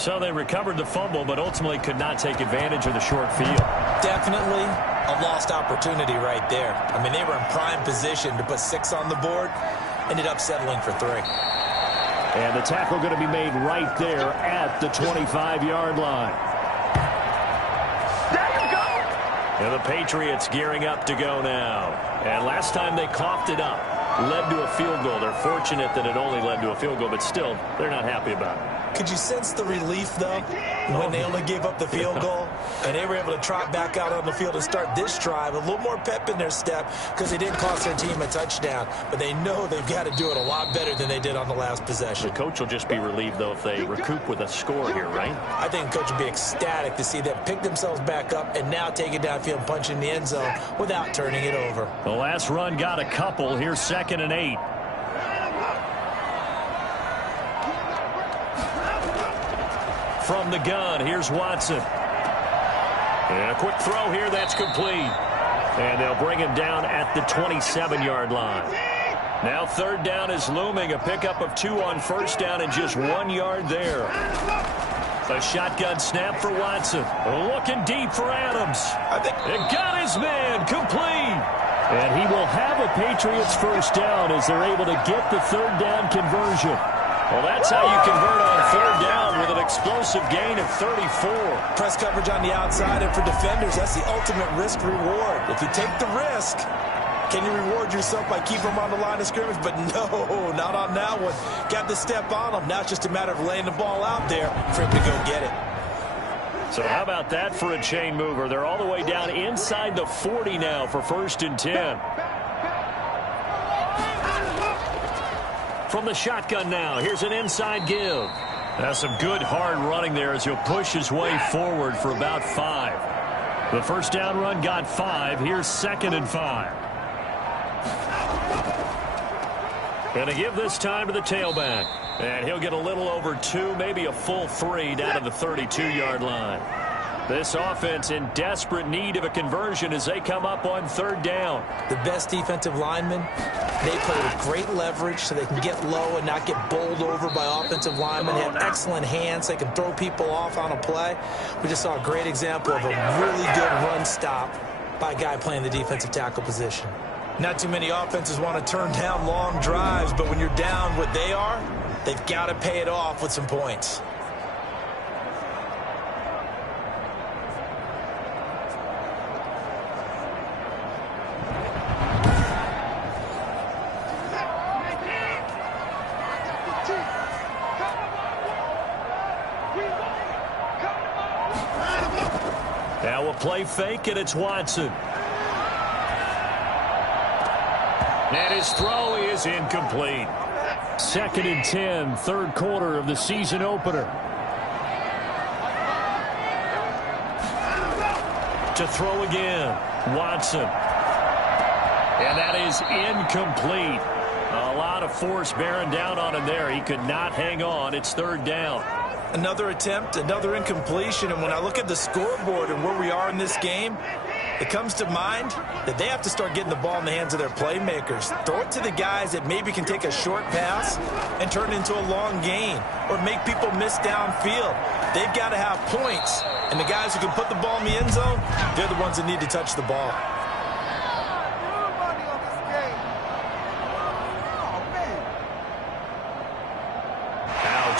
So they recovered the fumble, but ultimately could not take advantage of the short field. Definitely a lost opportunity right there. I mean, they were in prime position to put 6 on the board, ended up settling for 3. And the tackle going to be made right there at the 25-yard line. There you go. And the Patriots gearing up to go now. And last time they coughed it up, led to a field goal. They're fortunate that it only led to a field goal, but still, they're not happy about it. Could you sense the relief, though, when they only gave up the field goal and they were able to trot back out on the field and start this drive? A little more pep in their step because they didn't cost their team a touchdown, but they know they've got to do it a lot better than they did on the last possession. The coach will just be relieved, though, if they recoup with a score here, right? I think the coach will be ecstatic to see them pick themselves back up and now take it downfield and punch in the end zone without turning it over. The last run got a couple. Here's 2nd and 8. From the gun, here's Watson. And a quick throw here, that's complete. And they'll bring him down at the 27-yard line. Now 3rd down is looming, a pickup of 2 on 1st down and just 1 yard there. A shotgun snap for Watson. Looking deep for Adams. It got his man complete. And he will have a Patriots 1st down as they're able to get the 3rd down conversion. Well, that's how you convert on 3rd down with an explosive gain of 34. Press coverage on the outside, and for defenders, that's the ultimate risk-reward. If you take the risk, can you reward yourself by keeping them on the line of scrimmage? But no, not on that one. Got to step on them. Now it's just a matter of laying the ball out there for him to go get it. So how about that for a chain mover? They're all the way down inside the 40 now for 1st and 10. From the shotgun now, here's an inside give. That's some good hard running there as he'll push his way forward for about 5. The 1st down run got 5. Here's 2nd and 5. Going to give this time to the tailback. And he'll get a little over 2, maybe a full 3 down to the 32-yard line. This offense in desperate need of a conversion as they come up on 3rd down. The best defensive linemen, they play with great leverage so they can get low and not get bowled over by offensive linemen. They have excellent hands. They can throw people off on a play. We just saw a great example of a really good run stop by a guy playing the defensive tackle position. Not too many offenses want to turn down long drives, but when you're down what they are, they've got to pay it off with some points. Now a play fake, and it's Watson. And his throw is incomplete. 2nd and 10, third quarter of the season opener. To throw again, Watson. And that is incomplete. A lot of force bearing down on him there. He could not hang on. It's 3rd down. Another attempt, another incompletion. And when I look at the scoreboard and where we are in this game, it comes to mind that they have to start getting the ball in the hands of their playmakers. Throw it to the guys that maybe can take a short pass and turn it into a long gain or make people miss downfield. They've got to have points. And the guys who can put the ball in the end zone, they're the ones that need to touch the ball.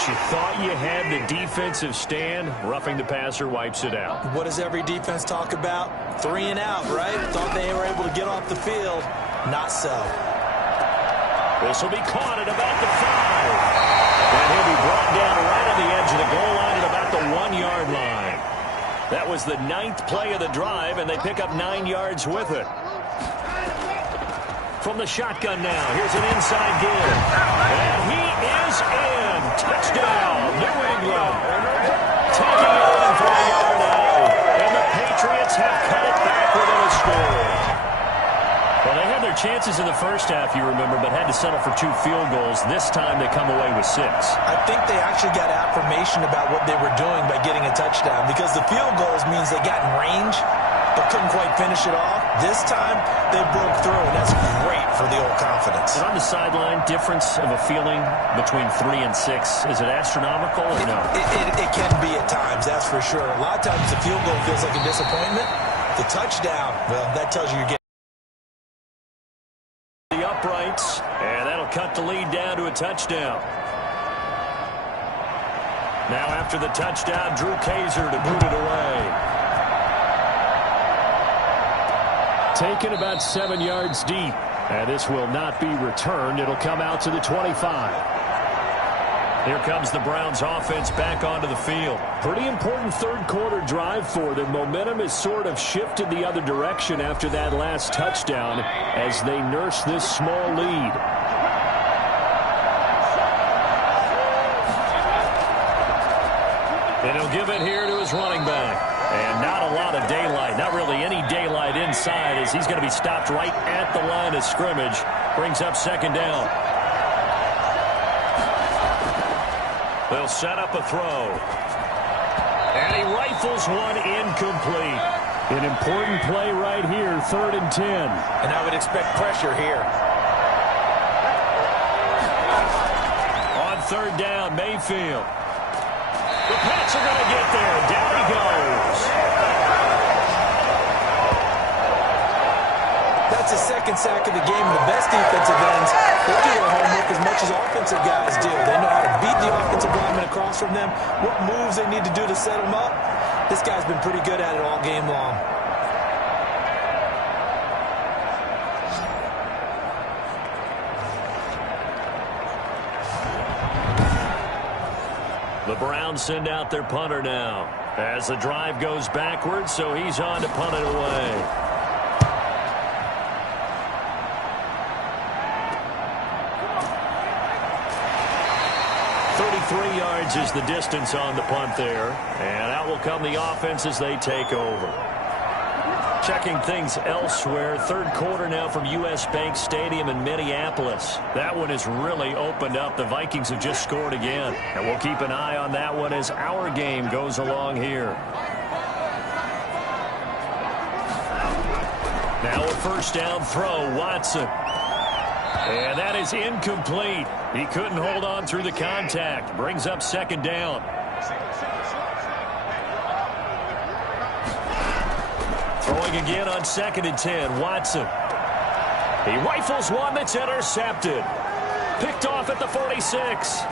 You thought you had the defensive stand. Roughing the passer wipes it out. What does every defense talk about? 3 and out, right? Thought they were able to get off the field. Not so. This will be caught at about the 5. And he'll be brought down right on the edge of the goal line at about the 1-yard line. That was the 9th play of the drive, and they pick up 9 yards with it. From the shotgun now, here's an inside give. And he is in. Touchdown, New England. Taking it in for a yard out. And the Patriots have cut it back within a score. Well, they had their chances in the first half, you remember, but had to settle for 2 field goals. This time they come away with 6. I think they actually got affirmation about what they were doing by getting a touchdown, because the field goals means they got in range but couldn't quite finish it off. This time, they broke through, and that's great for the old confidence. And on the sideline, difference of a feeling between 3 and 6, is it astronomical or no? It can be at times, that's for sure. A lot of times the field goal feels like a disappointment. The touchdown, well, that tells you you're getting the uprights, and that'll cut the lead down to a touchdown. Now after the touchdown, Drew Kaiser to boot it away. Taken about 7 yards deep. And this will not be returned. It'll come out to the 25. Here comes the Browns offense back onto the field. Pretty important third quarter drive for them. Momentum has sort of shifted the other direction after that last touchdown as they nurse this small lead. And he'll give it here to his running back. And not a lot of daylight, not really any daylight inside, as he's going to be stopped right at the line of scrimmage. Brings up 2nd down. They'll set up a throw. And he rifles one incomplete. An important play right here, 3rd and 10. And I would expect pressure here. On 3rd down, Mayfield. The Pats are going to get there. Down he goes. That's the 2nd sack of the game. The best defensive ends, they do their homework as much as offensive guys do. They know how to beat the offensive lineman across from them, what moves they need to do to set them up. This guy's been pretty good at it all game long. The Browns send out their punter now as the drive goes backwards, so he's on to punt it away. .33 yards is the distance on the punt there, and out will come the offense as they take over. Checking things elsewhere, third quarter now from U.S. Bank Stadium in Minneapolis. That one has really opened up. The Vikings have just scored again, and we'll keep an eye on that one as our game goes along here. Now a first down throw, Watson. And that is incomplete. He couldn't hold on through the contact. Brings up 2nd down. Throwing again on 2nd and 10, Watson. He rifles one that's intercepted. Picked off at the 46.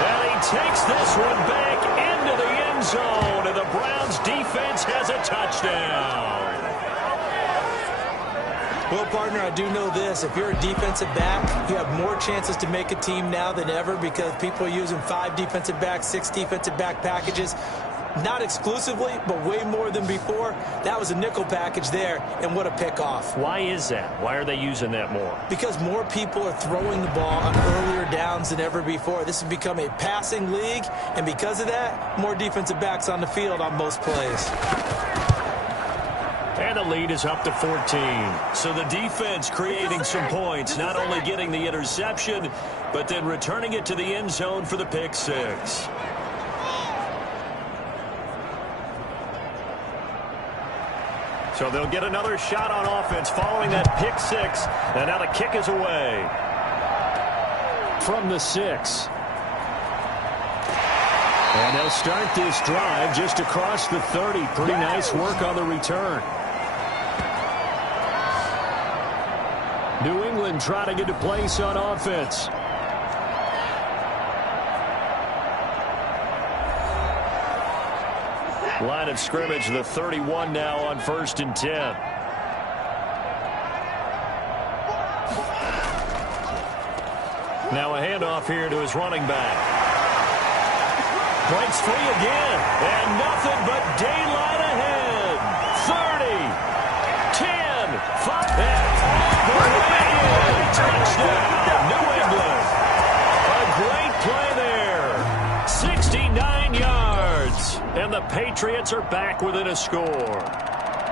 And he takes this one back into the end zone, and the Browns defense has a touchdown. Well, partner, I do know this. If you're a defensive back, you have more chances to make a team now than ever because people are using 5 defensive backs, 6 defensive back packages. Not exclusively, but way more than before. That was a nickel package there, and what a pickoff. Why is that? Why are they using that more? Because more people are throwing the ball on earlier downs than ever before. This has become a passing league, and because of that, more defensive backs on the field on most plays. And the lead is up to 14. So the defense creating some points, not only getting the interception, but then returning it to the end zone for the pick six. So they'll get another shot on offense following that pick six. And now the kick is away. From the 6. And they'll start this drive just across the 30. Pretty nice work on the return. New England trying to get a place on offense. Line of scrimmage, the 31 now on 1st and 10. Now a handoff here to his running back. Breaks free again, and nothing but daylight ahead. 30, 10, 5, and all the way in. Touchdown, New England. A great play there. 69 yards, and the Patriots are back within a score.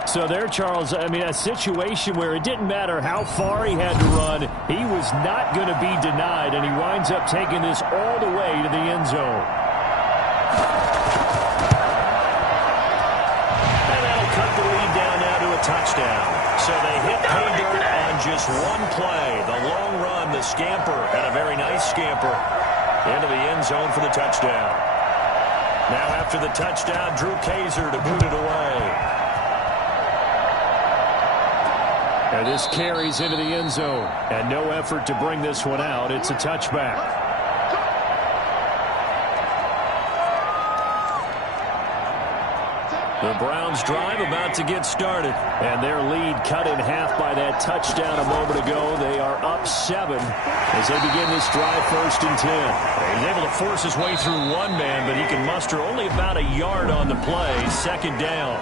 So there, Charles, I mean, a situation where it didn't matter how far he had to run, he was not going to be denied, and he winds up taking this all the way to the end zone. And that'll cut the lead down now to a touchdown. So they hit pay dirt on just one play. The long run, the scamper, and a very nice scamper into the end zone for the touchdown. Now after the touchdown, Drew Kaiser to boot it away. And this carries into the end zone. And no effort to bring this one out. It's a touchback. The Browns drive about to get started. And their lead cut in half by that touchdown a moment ago. They are up 7 as they begin this drive 1st and 10. He's able to force his way through one man, but he can muster only about a yard on the play. 2nd down.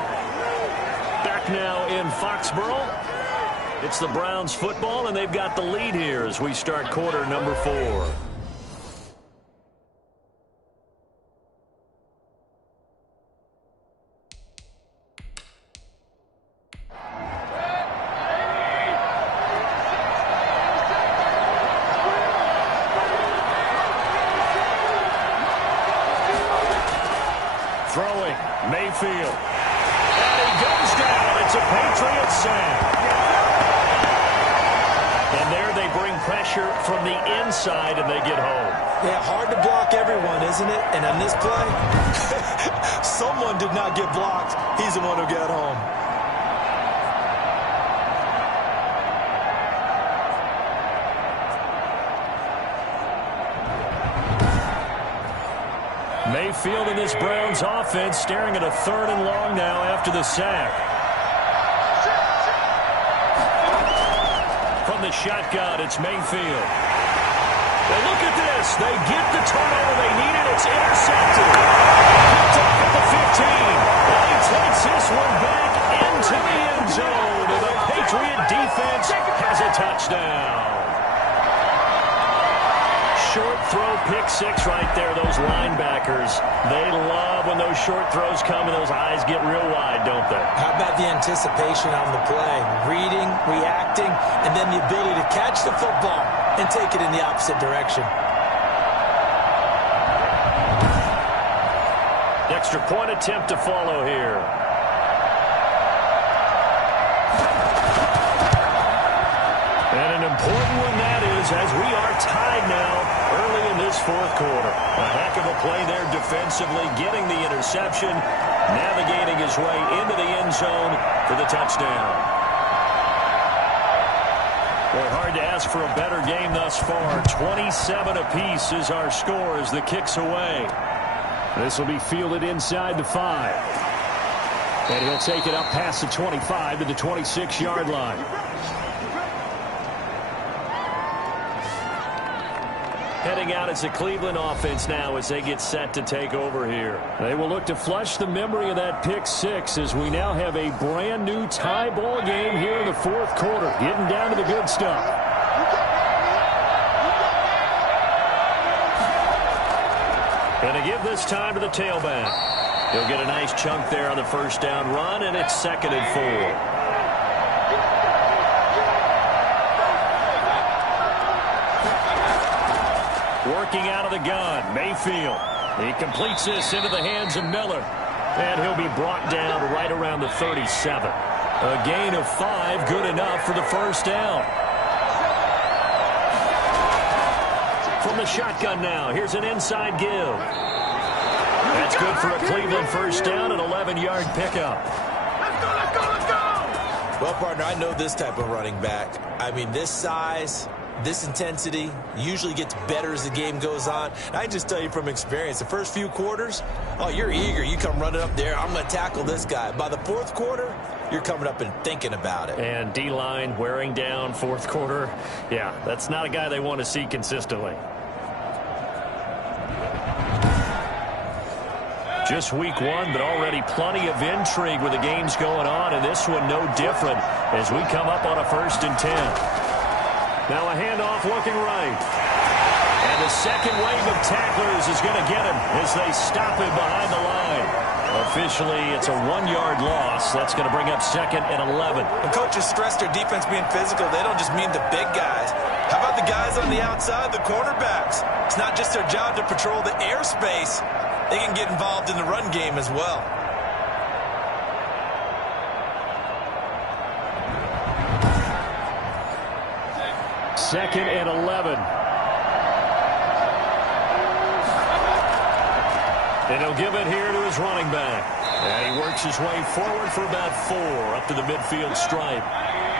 Back now in Foxborough. It's the Browns football, and they've got the lead here as we start quarter number 4. Throwing, Mayfield. And he goes down. It's a Patriots sack. And there they bring pressure from the inside, and they get home. Yeah, hard to block everyone, isn't it? And on this play, someone did not get blocked. He's the one who got home. Mayfield in this Browns offense staring at a 3rd and long now after the sack. From the shotgun, it's Mayfield. Well, look at this. They get the turnover they needed. It's intercepted. Picked up at the 15. And he takes this one back into the end zone. And the Patriot defense has a touchdown. Short throw, pick 6 right there. Those linebackers, they love when those short throws come and those eyes get real wide, don't they? How about the anticipation on the play? Reading, reacting, and then the ability to catch the football and take it in the opposite direction. Extra point attempt to follow here. And an important one that is, as we are tied now early in this 4th quarter. A heck of a play there defensively, getting the interception, navigating his way into the end zone for the touchdown. Well, hard to ask for a better game thus far. 27 apiece is our score as the kick's away. This will be fielded inside the 5. And he'll take it up past the 25 to the 26-yard line. Heading out as the Cleveland offense now as they get set to take over here. They will look to flush the memory of that pick six as we now have a brand new tie ball game here in the fourth quarter. Getting down to the good stuff. Going to give this time to the tailback. He'll get a nice chunk there on the first down run, and it's 2nd and 4. Working out of the gun, Mayfield. He completes this into the hands of Miller. And he'll be brought down right around the 37. A gain of 5, good enough for the first down. From the shotgun now, here's an inside give. That's good for a Cleveland first down, an 11-yard pickup. Let's go, let's go, let's go! Well, partner, I know this type of running back. I mean, this size, this intensity usually gets better as the game goes on. And I just tell you from experience, the first few quarters, oh, you're eager. You come running up there, I'm going to tackle this guy. By the fourth quarter, you're coming up and thinking about it. And D-line wearing down fourth quarter. Yeah, that's not a guy they want to see consistently. Just week one, but already plenty of intrigue with the games going on, and this one no different as we come up on a 1st and 10. Now a handoff looking right. And the second wave of tacklers is going to get him as they stop him behind the line. Officially, it's a 1-yard loss. That's going to bring up 2nd and 11. When coaches stress their defense being physical, they don't just mean the big guys. How about the guys on the outside, the cornerbacks? It's not just their job to patrol the airspace. They can get involved in the run game as well. Second and 11. And he'll give it here to his running back. And he works his way forward for about 4 up to the midfield stripe.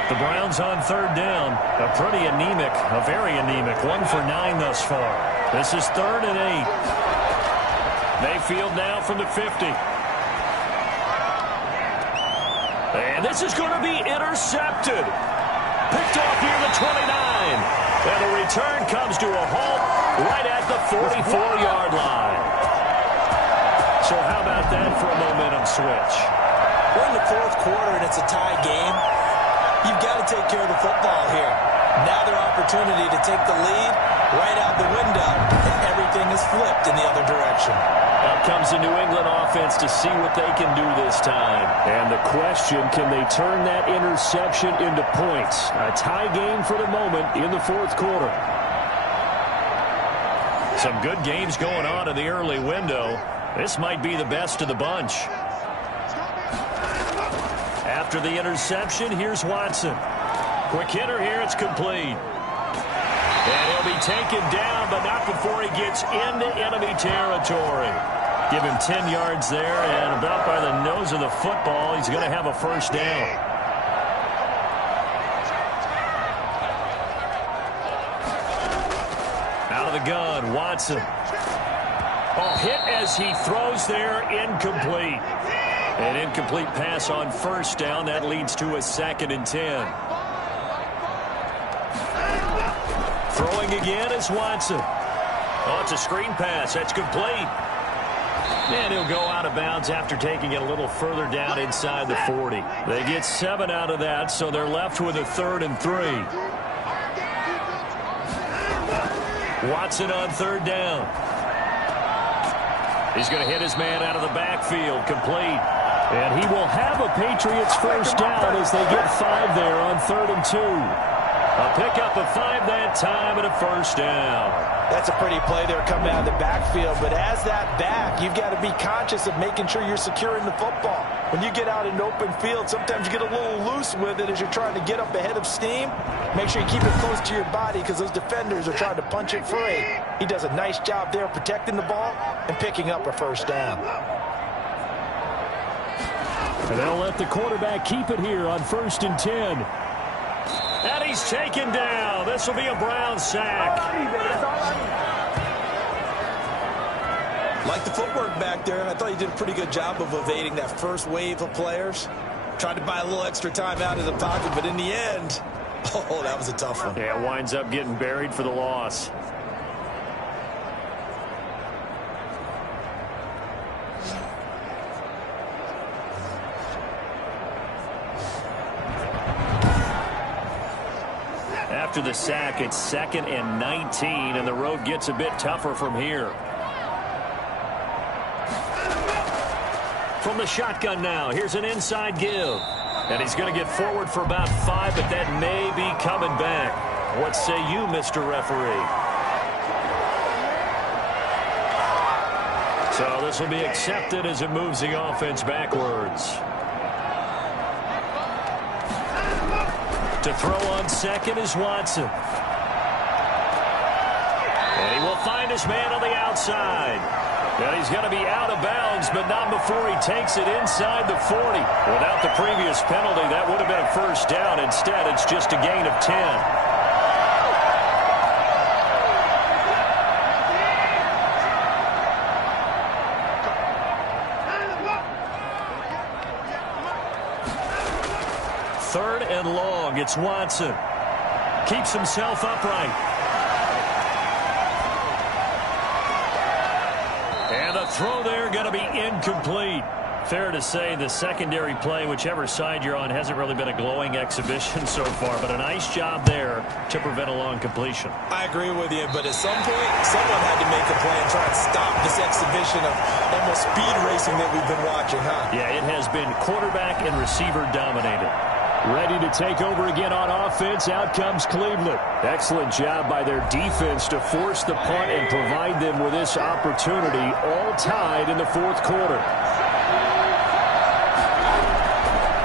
The Browns on 3rd down. A pretty anemic, a very anemic 1 for 9 thus far. This is 3rd and 8. Mayfield now from the 50. And this is going to be intercepted. Picked off near the 29. And the return comes to a halt right at the 44-yard line. So how about that for a momentum switch? We're in the fourth quarter, and it's a tie game. You've got to take care of the football here. Now their opportunity to take the lead right out the window, and everything is flipped in the other direction. Out comes the New England offense to see what they can do this time. And the question, can they turn that interception into points? A tie game for the moment in the fourth quarter. Some good games going on in the early window. This might be the best of the bunch. After the interception, here's Watson. Quick hitter here, it's complete. And he'll be taken down, but not before he gets into enemy territory. Give him 10 yards there, and about by the nose of the football, he's going to have a first down. Out of the gun, Watson. Oh, hit as he throws there, incomplete. An incomplete pass on first down. That leads to a 2nd and 10. Throwing again is Watson. Oh, it's a screen pass. That's complete. And he'll go out of bounds after taking it a little further down inside the 40. They get 7 out of that, so they're left with a 3rd and 3. Watson on 3rd down. He's going to hit his man out of the backfield, complete. And he will have a Patriots first down as they get 5 there on 3rd and 2. A pickup of 5 that time and a first down. That's a pretty play there coming out of the backfield. But as that back, you've got to be conscious of making sure you're securing the football. When you get out in open field, sometimes you get a little loose with it as you're trying to get up ahead of steam. Make sure you keep it close to your body because those defenders are trying to punch it free. He does a nice job there protecting the ball and picking up a first down. And they'll let the quarterback keep it here on 1st and 10. And he's taken down. This will be a Brown sack. Like the footwork back there, I thought he did a pretty good job of evading that first wave of players. Tried to buy a little extra time out of the pocket, but in the end, oh, that was a tough one. Yeah, it winds up getting buried for the loss. after the sack, it's 2nd and 19, and the road gets a bit tougher from here. From the shotgun now, here's an inside give. And he's going to get forward for about 5, but that may be coming back. What say you, Mr. Referee? So this will be accepted as it moves the offense backwards. To throw on second is Watson. And he will find his man on the outside. And he's going to be out of bounds, but not before he takes it inside the 40. Without the previous penalty, that would have been a first down. Instead, it's just a gain of 10. Third and long, it's Watson. Keeps himself upright. And the throw there going to be incomplete. Fair to say the secondary play, whichever side you're on, hasn't really been a glowing exhibition so far, but a nice job there to prevent a long completion. I agree with you, but at some point, someone had to make a play and try and stop this exhibition of almost speed racing that we've been watching, huh? Yeah, it has been quarterback and receiver dominated. Ready to take over again on offense. Out comes Cleveland. Excellent job by their defense to force the punt and provide them with this opportunity, all tied in the fourth quarter.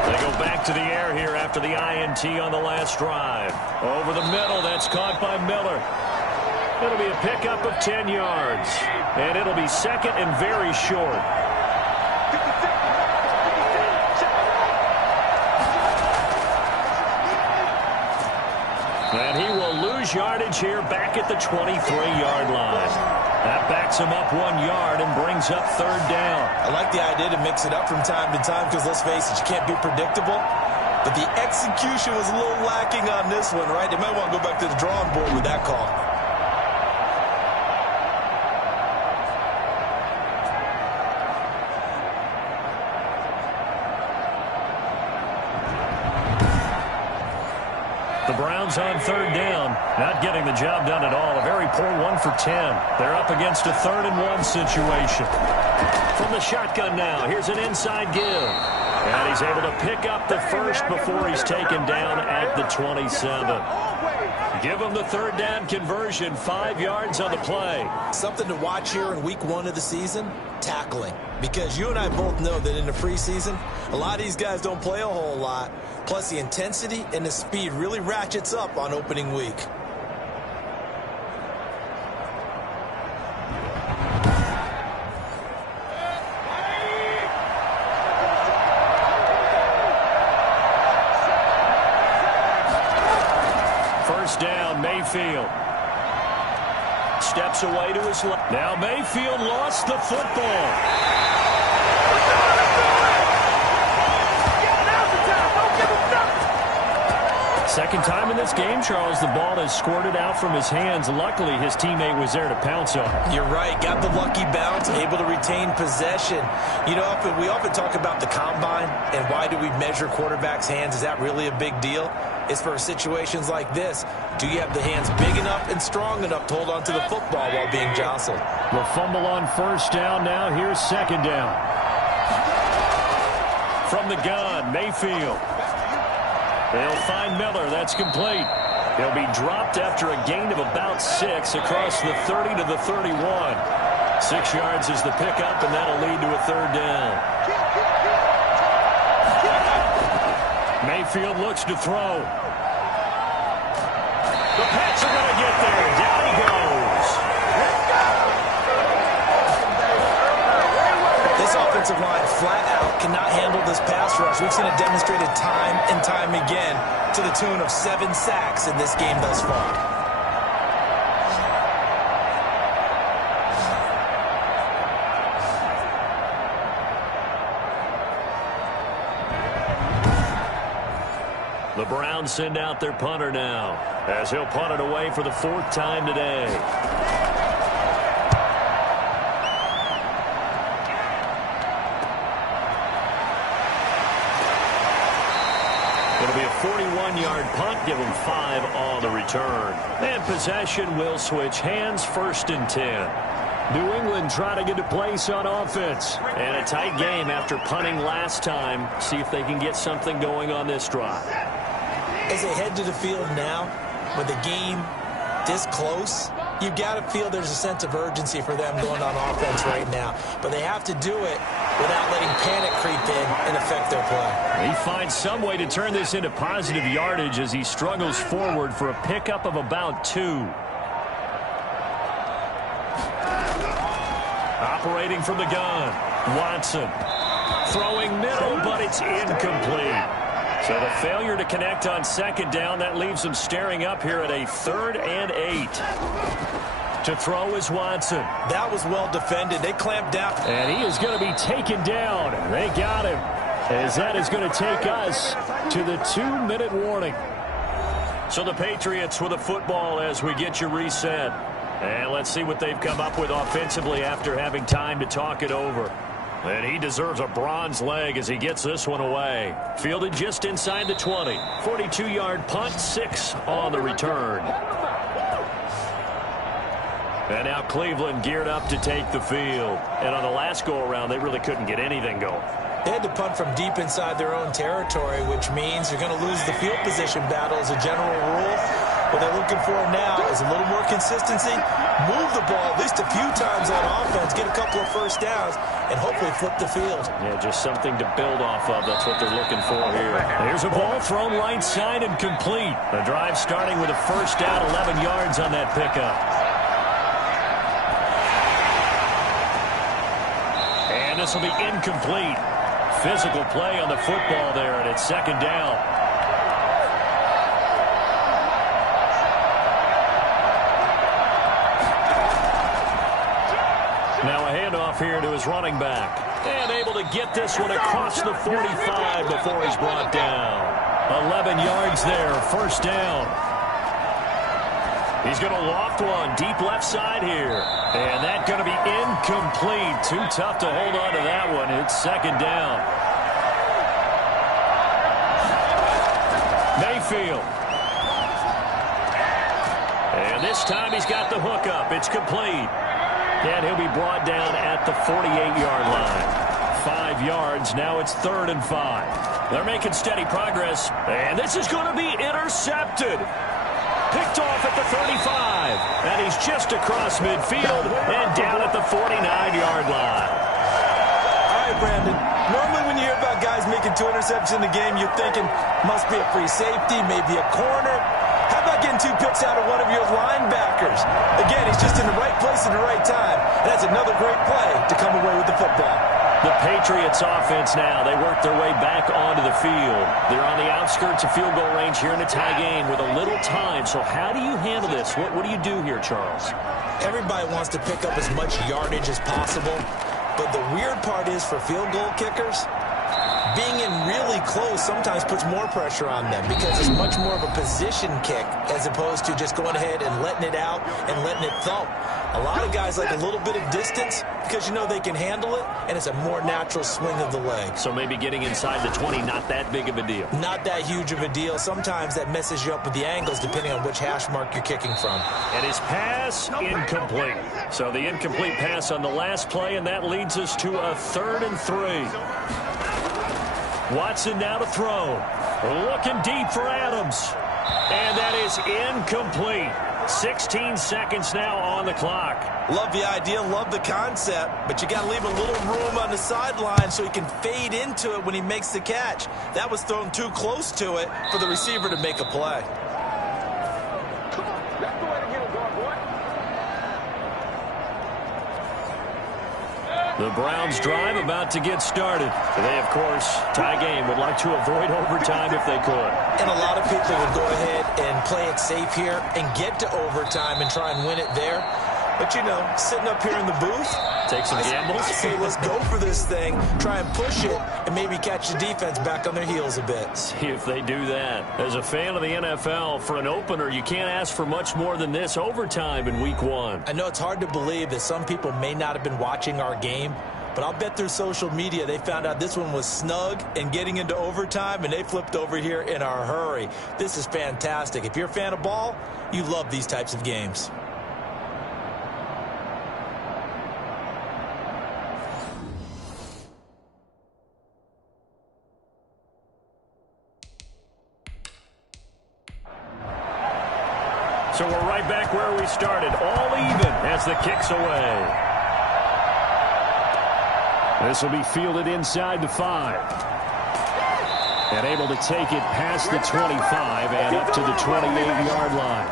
They go back to the air here after the INT on the last drive. Over the middle, that's caught by Miller. It'll be a pickup of 10 yards. And it'll be second and very short. And he will lose yardage here back at the 23-yard line. That backs him up 1 yard and brings up third down. I like the idea to mix it up from time to time because, let's face it, you can't be predictable. But the execution was a little lacking on this one, right? They might want to go back to the drawing board with that call. The Browns on third down, not getting the job done at all. A very poor 1 for 10. They're up against a 3rd and 1 situation. From the shotgun now, here's an inside give. And he's able to pick up the first before he's taken down at the 27. Give him the third down conversion, 5 yards on the play. Something to watch here in week 1 of the season, tackling. Because you and I both know that in the preseason, a lot of these guys don't play a whole lot. Plus, the intensity and the speed really ratchets up on opening week. First down, Mayfield. Steps away to his left. Now Mayfield lost the football. Second time in this game, Charles, the ball has squirted out from his hands. Luckily, his teammate was there to pounce on it. You're right. Got the lucky bounce, able to retain possession. You know, we often talk about the combine and why do we measure quarterbacks' hands. Is that really a big deal? It's for situations like this. Do you have the hands big enough and strong enough to hold on to the football while being jostled? The fumble on first down now. Here's second down. From the gun, Mayfield. They'll find Miller. That's complete. He'll be dropped after a gain of about 6 across the 30 to the 31. 6 yards is the pickup, and that'll lead to a third down. Mayfield looks to throw. The Pats are going to get there. Down he goes. This offensive line flat out cannot handle this pass rush. We've seen it demonstrated time and time again to the tune of 7 sacks in this game thus far. The Browns send out their punter now, as he'll punt it away for the 4th time today. It'll be a 41-yard punt, give them 5 on the return. And possession will switch hands, 1st and 10. New England trying to get to place on offense. And a tight game after punting last time. See if they can get something going on this drive. As they head to the field now, with the game this close, you've got to feel there's a sense of urgency for them going on offense right now. But they have to do it without letting panic creep in and affect their play. He finds some way to turn this into positive yardage as he struggles forward for a pickup of about 2. Operating from the gun, Watson. Throwing middle, but it's incomplete. So the failure to connect on 2nd down, that leaves them staring up here at a 3rd and 8. To throw is Watson. That was well defended. They clamped down. And he is going to be taken down. They got him. As that is going to take us to the 2-minute warning. So the Patriots with a football as we get you reset. And let's see what they've come up with offensively after having time to talk it over. And he deserves a bronze leg as he gets this one away. Fielded just inside the 20. 42-yard punt, 6 on the return. And now Cleveland geared up to take the field. And on the last go-around, they really couldn't get anything going. They had to punt from deep inside their own territory, which means you're going to lose the field position battle as a general rule. What they're looking for now is a little more consistency, move the ball at least a few times on offense, get a couple of 1st downs, and hopefully flip the field. Yeah, just something to build off of. That's what they're looking for here. Here's a ball thrown right side and complete. The drive starting with a 1st down, 11 yards on that pickup. And this will be incomplete. Physical play on the football there, and it's 2nd down. Now a handoff here to his running back. And able to get this one across the 45 before he's brought down. 11 yards there, 1st down. He's going to loft one deep left side here. And that's going to be incomplete. Too tough to hold on to that one. It's 2nd down. Mayfield. And this time he's got the hook up. It's complete. And he'll be brought down at the 48-yard line. 5 yards. Now it's 3rd and 5. They're making steady progress. And this is going to be intercepted. Picked off at the 35. And he's just across midfield and down at the 49-yard line. All right, Brandon. Normally when you hear about guys making 2 interceptions in the game, you're thinking must be a free safety, maybe a corner. How about getting 2 picks out of one of your linebackers? Again, he's just in the right place at the right time. And that's another great play to come away with the football. The Patriots offense now, they work their way back onto the field. They're on the outskirts of field goal range here in a tie game with a little time. So how do you handle this? What do you do here, Charles? Everybody wants to pick up as much yardage as possible. But the weird part is for field goal kickers, being in really close sometimes puts more pressure on them because it's much more of a position kick as opposed to just going ahead and letting it out and letting it thump. A lot of guys like a little bit of distance because you know they can handle it, and it's a more natural swing of the leg. So maybe getting inside the 20, not that big of a deal. Not that huge of a deal. Sometimes that messes you up with the angles depending on which hash mark you're kicking from. And his pass, incomplete. So the incomplete pass on the last play, and that leads us to a 3rd and 3. Watson now to throw. Looking deep for Adams. And that is incomplete. 16 seconds now on the clock. Love the idea, love the concept, but you got to leave a little room on the sideline so he can fade into it when he makes the catch. That was thrown too close to it for the receiver to make a play. Come on, that's the way to get it going, boy. The Browns drive about to get started. They, of course, tie game, would like to avoid overtime if they could. And a lot of people would go ahead and play it safe here and get to overtime and try and win it there. But, you know, sitting up here in the booth, take some gambles. I say let's go for this thing, try and push it, and maybe catch the defense back on their heels a bit. See if they do that. As a fan of the NFL, for an opener, you can't ask for much more than this overtime in Week 1. I know it's hard to believe that some people may not have been watching our game, but I'll bet through social media they found out this one was snug and getting into overtime, and they flipped over here in a hurry. This is fantastic. If you're a fan of ball, you love these types of games. So we're right back where we started, all even as the kick's away. This will be fielded inside the 5. And able to take it past the 25 and up to the 28-yard line.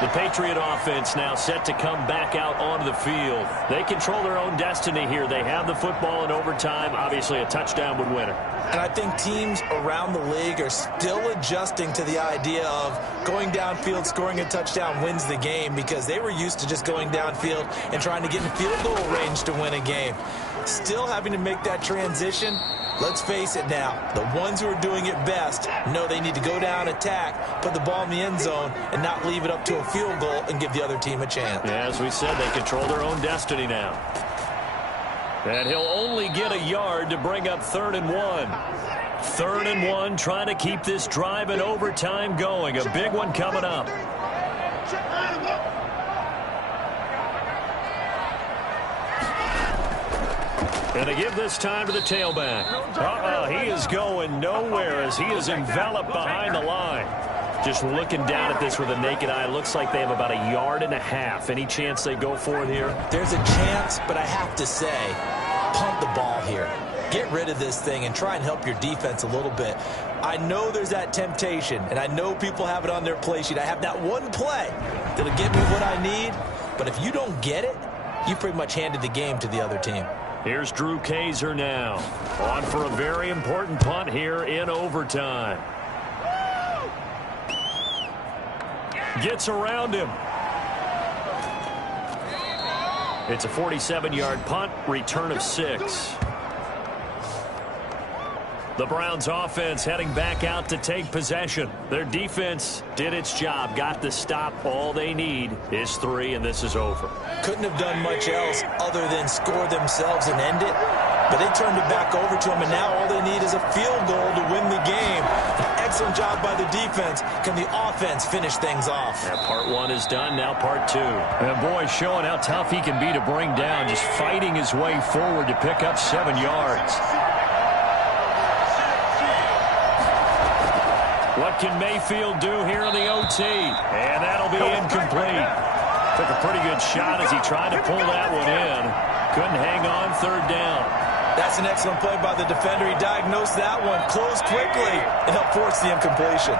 The Patriot offense now set to come back out onto the field. They control their own destiny here. They have the football in overtime. Obviously, a touchdown would win it. And I think teams around the league are still adjusting to the idea of going downfield, scoring a touchdown wins the game, because they were used to just going downfield and trying to get in field goal range to win a game. Still having to make that transition. Let's face it now, the ones who are doing it best know they need to go down, attack, put the ball in the end zone, and not leave it up to a field goal and give the other team a chance. Yeah, as we said, they control their own destiny now. And he'll only get a yard to bring up 3rd and 1. 3rd and 1, trying to keep this drive in overtime going. A big one coming up. And they give this time to the tailback. He is going nowhere as he is enveloped behind the line. Just looking down at this with a naked eye, looks like they have about 1.5 yards. Any chance they go for it here? There's a chance, but I have to say, punt the ball here. Get rid of this thing and try and help your defense a little bit. I know there's that temptation, and I know people have it on their play sheet. I have that one play that'll get me what I need, but if you don't get it, you pretty much handed the game to the other team. Here's Drew Kaiser now, on for a very important punt here in overtime. Gets around him. It's a 47-yard punt, return of 6. The Browns offense heading back out to take possession. Their defense did its job, got the stop. All they need is 3, and this is over. Couldn't have done much else other than score themselves and end it, but they turned it back over to them, and now all they need is a field goal to win the game. An excellent job by the defense. Can the offense finish things off? And part 1 is done, now part 2. And boy, showing how tough he can be to bring down, just fighting his way forward to pick up 7 yards. What can Mayfield do here in the OT? And that'll be incomplete. Took a pretty good shot as he tried to pull that one in. Couldn't hang on, 3rd down. That's an excellent play by the defender. He diagnosed that one, closed quickly, and helped force the incompletion.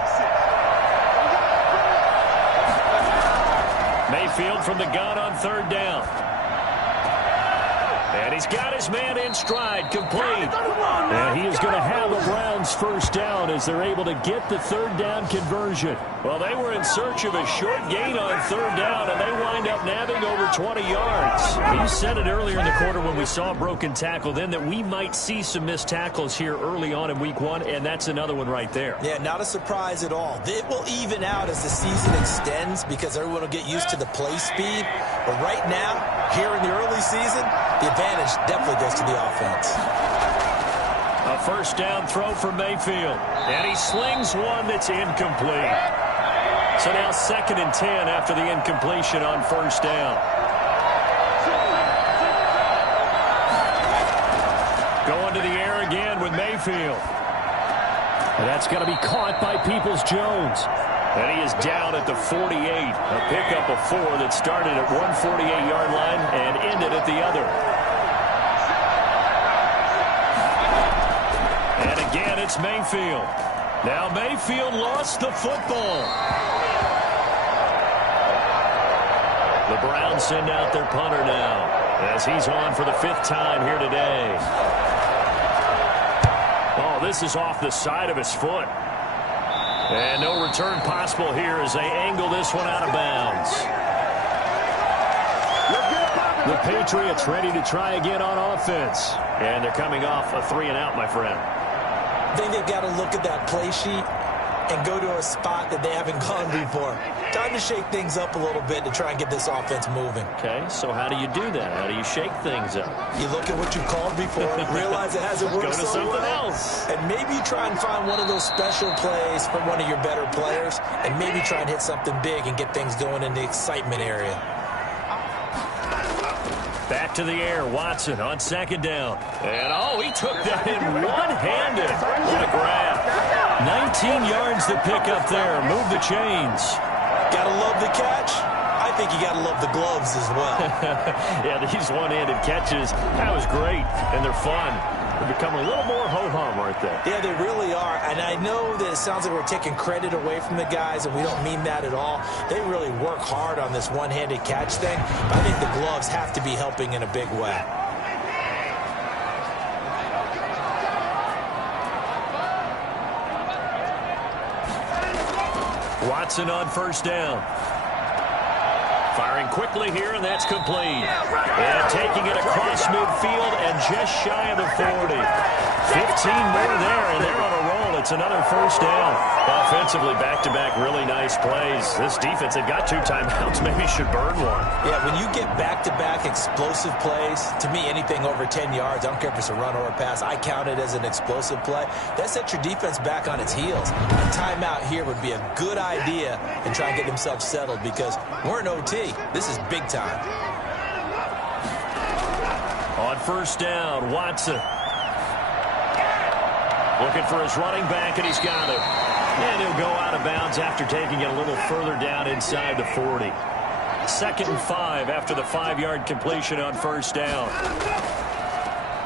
Mayfield from the gun on 3rd down. And he's got his man in stride, complete. And he is going to have the Browns 1st down as they're able to get the 3rd down conversion. Well, they were in search of a short gain on 3rd down, and they wind up nabbing over 20 yards. You said it earlier in the quarter when we saw a broken tackle then that we might see some missed tackles here early on in week 1, and that's another one right there. Yeah, not a surprise at all. It will even out as the season extends because everyone will get used to the play speed. But right now, here in the early season, the advantage definitely goes to the offense. A 1st down throw for Mayfield. And he slings one that's incomplete. So now 2nd and 10 after the incompletion on 1st down. Going to the air again with Mayfield. And that's going to be caught by Peoples-Jones. And he is down at the 48. A pickup of 4 that started at one 48-yard line and ended at the other. And again, it's Mayfield. Now Mayfield lost the football. The Browns send out their punter now as he's on for the 5th time here today. Oh, this is off the side of his foot. And no return possible here as they angle this one out of bounds. The Patriots ready to try again on offense. And they're coming off a 3-and-out, my friend. I think they've got to look at that play sheet and go to a spot that they haven't gone before. Time to shake things up a little bit to try and get this offense moving. Okay, so how do you do that? How do you shake things up? You look at what you called before, realize it hasn't worked Go to so something well, else. and maybe try and find one of those special plays from one of your better players, and maybe try and hit something big and get things going in the excitement area. Back to the air, Watson on second down. And, he took that in one-handed. What a grab. 19 yards to pick up there. Move the chains. Gotta love the catch. I think you gotta love the gloves as well. Yeah, these one-handed catches, that was great, and they're fun. They're becoming a little more ho-hum, aren't they? Yeah, they really are. And I know that it sounds like we're taking credit away from the guys, and we don't mean that at all. They really work hard on this one-handed catch thing. But I think the gloves have to be helping in a big way. Watson on first down. Firing quickly here, and that's complete. And taking it across midfield and just shy of the 40. 15 more there, and they're on a roll. It's another first down. Offensively, back-to-back really nice plays. This defense, they've got 2 timeouts. Maybe should burn one. Yeah, when you get back-to-back explosive plays, to me, anything over 10 yards, I don't care if it's a run or a pass, I count it as an explosive play. That sets your defense back on its heels. A timeout here would be a good idea and try and get themselves settled because we're in OT. This is big time. On first down, Watson. Looking for his running back, and he's got it. And he'll go out of bounds after taking it a little further down inside the 40. 2nd and 5 after the 5-yard completion on first down.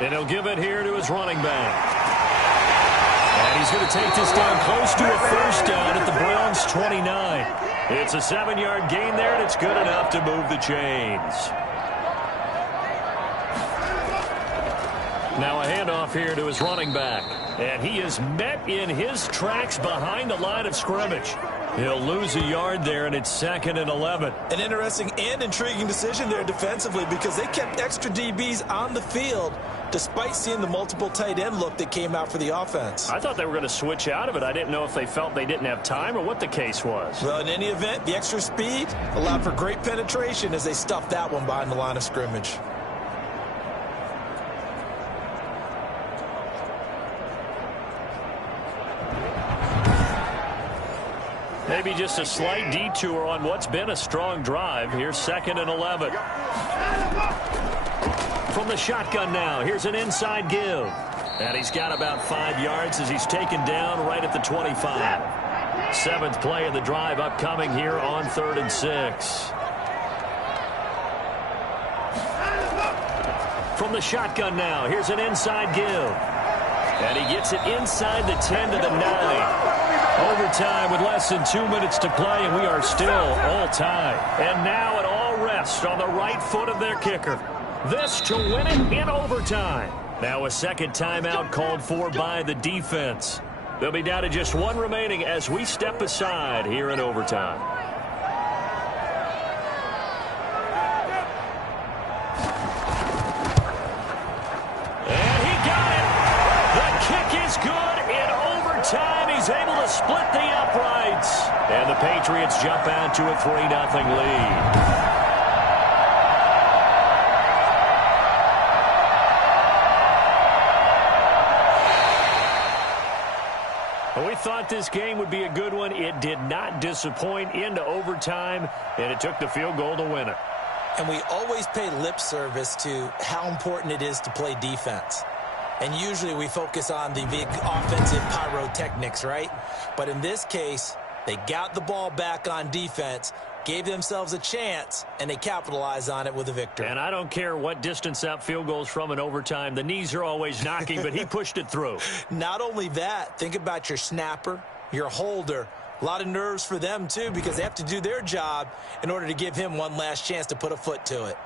And he'll give it here to his running back. And he's going to take this down close to a first down at the Browns' 29. It's a 7-yard gain there, and it's good enough to move the chains. Now a handoff here to his running back. And he is met in his tracks behind the line of scrimmage. He'll lose a yard there, and it's 2nd and 11. An interesting and intriguing decision there defensively because they kept extra DBs on the field despite seeing the multiple tight end look that came out for the offense. I thought they were going to switch out of it. I didn't know if they felt they didn't have time or what the case was. Well, in any event, the extra speed allowed for great penetration as they stuffed that one behind the line of scrimmage. Maybe just a slight detour on what's been a strong drive. Here's 2nd and 11. From the shotgun now, here's an inside give. And he's got about 5 yards as he's taken down right at the 25. 7th play of the drive upcoming here on 3rd and 6. From the shotgun now, here's an inside give. And he gets it inside the 10 to the 9. Overtime with less than 2 minutes to play, and we are still all tied. And now it all rests on the right foot of their kicker. This to win it in overtime. Now a second timeout called for by the defense. They'll be down to just 1 remaining as we step aside here in overtime. And he got it. The kick is good in overtime. He's able to split the uprights. And the Patriots jump out to a 3-0 lead. We thought this game would be a good one. It did not disappoint into overtime, and it took the field goal to win it. And we always pay lip service to how important it is to play defense. And usually we focus on the big offensive pyrotechnics, right? But in this case, they got the ball back on defense, gave themselves a chance, and they capitalized on it with a victory. And I don't care what distance that field goal's from in overtime. The knees are always knocking, but he pushed it through. Not only that, think about your snapper, your holder. A lot of nerves for them, too, because they have to do their job in order to give him one last chance to put a foot to it.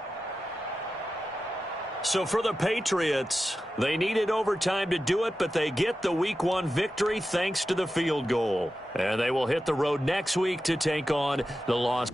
So for the Patriots, they needed overtime to do it, but they get the Week 1 victory thanks to the field goal. And they will hit the road next week to take on the loss.